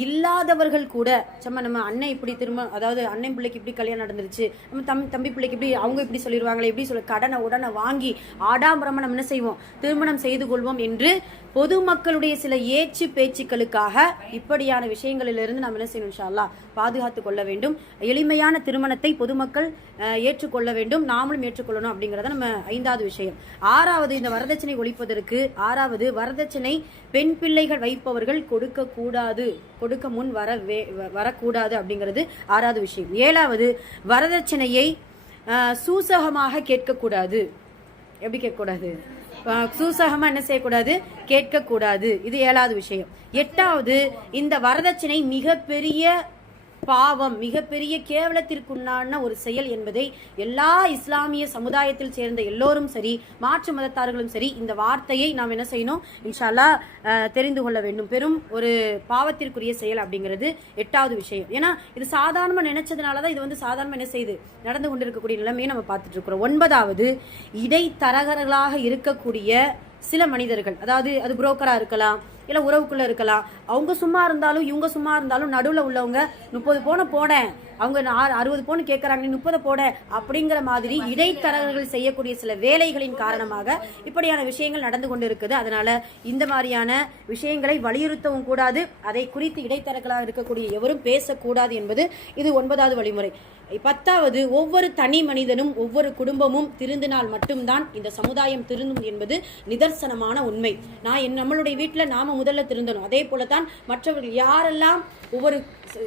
இல்லாதவர்கள் கூட சும்மா நம்ம அண்ணன் இப்படி அதாவது அண்ணன் பிள்ளைக்கு இப்படி கல்யாணம் நடந்துருச்சு, நம்ம தம்பி பிள்ளைக்கு இப்படி அவங்க இப்படி சொல்லிடுவாங்களே இப்படி சொல்லி கடனை உடனே வாங்கி ஆடாம்பரமா நம்ம என்ன செய்வோம், திருமணம் செய்து கொள்வோம் என்று பொதுமக்களுடைய சில ஏச்சு பேச்சுக்களுக்காக இப்படியான விஷயங்களிலிருந்து நாம் என்ன செய்யணும், இன்ஷா அல்லாஹ் பாதுகாத்து கொள்ள வேண்டும். எளிமையான திருமணத்தை பொதுமக்கள் ஏற்றுக்கொள்ள வேண்டும், நாமளும் ஏற்றுக்கொள்ளணும் அப்படிங்கிறத நம்ம 5வது விஷயம். 6வது, இந்த வரதட்சணை ஒழிப்பதற்கு 6வது, வரதட்சணை பெண் பிள்ளைகள் வைப்பவர்கள் கொடுக்க முன் வரக்கூடாது அப்படிங்கிறது 6வது விஷயம். 7வது, வரதட்சணையை சூசகமாக கேட்கக்கூடாது. எப்படி கேட்கக்கூடாது, சூசகமா என்ன செய்யக்கூடாது, கேட்கக்கூடாது. இது 7வது விஷயம். 8வது, இந்த வரதட்சணை மிகப்பெரிய பாவம், மிகப்பெரிய கேவலத்திற்குண்டான ஒரு செயல் என்பதை எல்லா இஸ்லாமிய சமுதாயத்தில் சேர்ந்த எல்லோரும் சரி, மாற்று மதத்தார்களும் சரி, இந்த வார்த்தையை நாம் என்ன செய்யணும், இன்ஷா அல்லாஹ் தெரிந்து கொள்ள வேண்டும். பெரும் ஒரு பாவத்திற்குரிய செயல் அப்படிங்கிறது 8வது விஷயம். ஏன்னா இது சாதாரணமா நினைச்சதுனாலதான் இது சாதாரணமா என்ன செய்து நடந்து கொண்டிருக்கக்கூடிய நிலைமையை நம்ம பார்த்துட்டு இருக்கிறோம். 9வது, இடைத்தரகர்களாக இருக்கக்கூடிய சில மனிதர்கள், அதாவது அது புரோக்கரா இருக்கலாம், இல்லை உறவுக்குள்ள இருக்கலாம், அவங்க சும்மா இருந்தாலும் இவங்க சும்மா இருந்தாலும் நடுவில் உள்ளவங்க 30 பவுன் போனேன், அவங்க 60 பவுன் கேட்கறாங்க, 30 போட அப்படிங்கிற மாதிரி இடைத்தரகர்கள் செய்யக்கூடிய சில வேலைகளின் காரணமாக இப்படியான விஷயங்கள் நடந்து கொண்டு இருக்குது. அதனால இந்த மாதிரியான விஷயங்களை வலியுறுத்தவும் கூடாது, அதை குறித்து இடைத்தரகர்களாக இருக்கக்கூடிய எவரும் பேசக்கூடாது என்பது இது 9வது வழிமுறை. 10வது, ஒவ்வொரு தனி மனிதனும் ஒவ்வொரு குடும்பமும் திருந்தினால் மட்டும்தான் இந்த சமுதாயம் திருந்தும் என்பது நிதர்சனமான உண்மை. நம்மளுடைய வீட்டில் நாம முதல்ல திருந்தணும், அதே போலதான் மற்றவர்கள் யாரெல்லாம்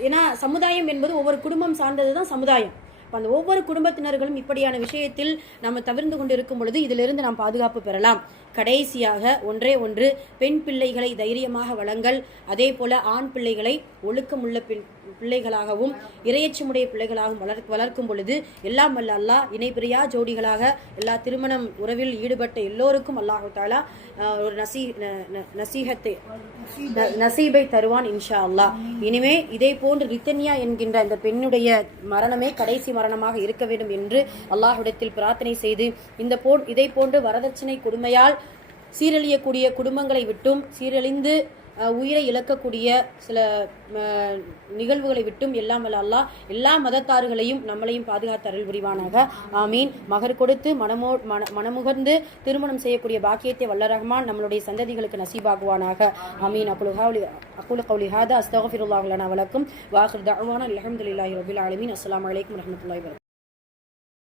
ஏன்னா சமுதாயம் என்பது ஒவ்வொரு குடும்பம் சார்ந்ததுதான் சமுதாயம். அந்த ஒவ்வொரு குடும்பத்தினர்களும் இப்படியான விஷயத்தில் நம்ம தவிர்த்து கொண்டு இருக்கும் பொழுது இதிலிருந்து நாம் பாதுகாப்பு பெறலாம். கடைசியாக ஒன்றே ஒன்று, பெண் பிள்ளைகளை தைரியமாக வளங்கள், அதே போல ஆண் பிள்ளைகளை ஒழுக்கமுள்ள பிள்ளைகளாகவும் இறையச்சமுடைய பிள்ளைகளாகவும் வளர்க்கும் பொழுது எல்லாம் வல்ல அல்லாஹ் இணைபிரியா ஜோடிகளாக எல்லா திருமணம் உறவில் ஈடுபட்ட எல்லோருக்கும் அல்லாஹு தஆலா ஒரு நசீபை தருவான் இன்ஷா அல்லாஹ். இனிமே இதே போன்று ரித்தன்யா என்கின்ற இந்த பெண்ணுடைய மரணமே கடைசி மரணமாக இருக்க வேண்டும் என்று அல்லாஹ்விடத்தில் பிரார்த்தனை செய்து இதை போன்று வரதட்சணை கொடுமையால் சீரழியக்கூடிய குடும்பங்களை விட்டும் சீரழிந்து உயிரை இழக்கக்கூடிய சில நிகழ்வுகளை விட்டும் எல்லாம் வல்ல அல்லாஹ் எல்லா மதத்தார்களையும் நம்மளையும் பாதுகாத்து அருள் புரிவானாக. ஆமீன். மகர் கொடுத்து மனமுகர்ந்து திருமணம் செய்யக்கூடிய பாக்கியத்தை வல்ல ரஹ்மான் நம்மளுடைய சந்ததிகளுக்கு நசீபாகுவானாக. ஆமீன். அக்குலு கௌலி ஹாதா அஸ்தக்ஃபிருல்லாஹ் லனா வலக்கும் வ ஆகிரு தஅவானா அல்ஹம்துலில்லாஹி ரப்பில் ஆலமீன். அஸ்ஸலாமு அலைக்கும் வரஹ்மத்துல்லாஹி வபரகாத்துஹு.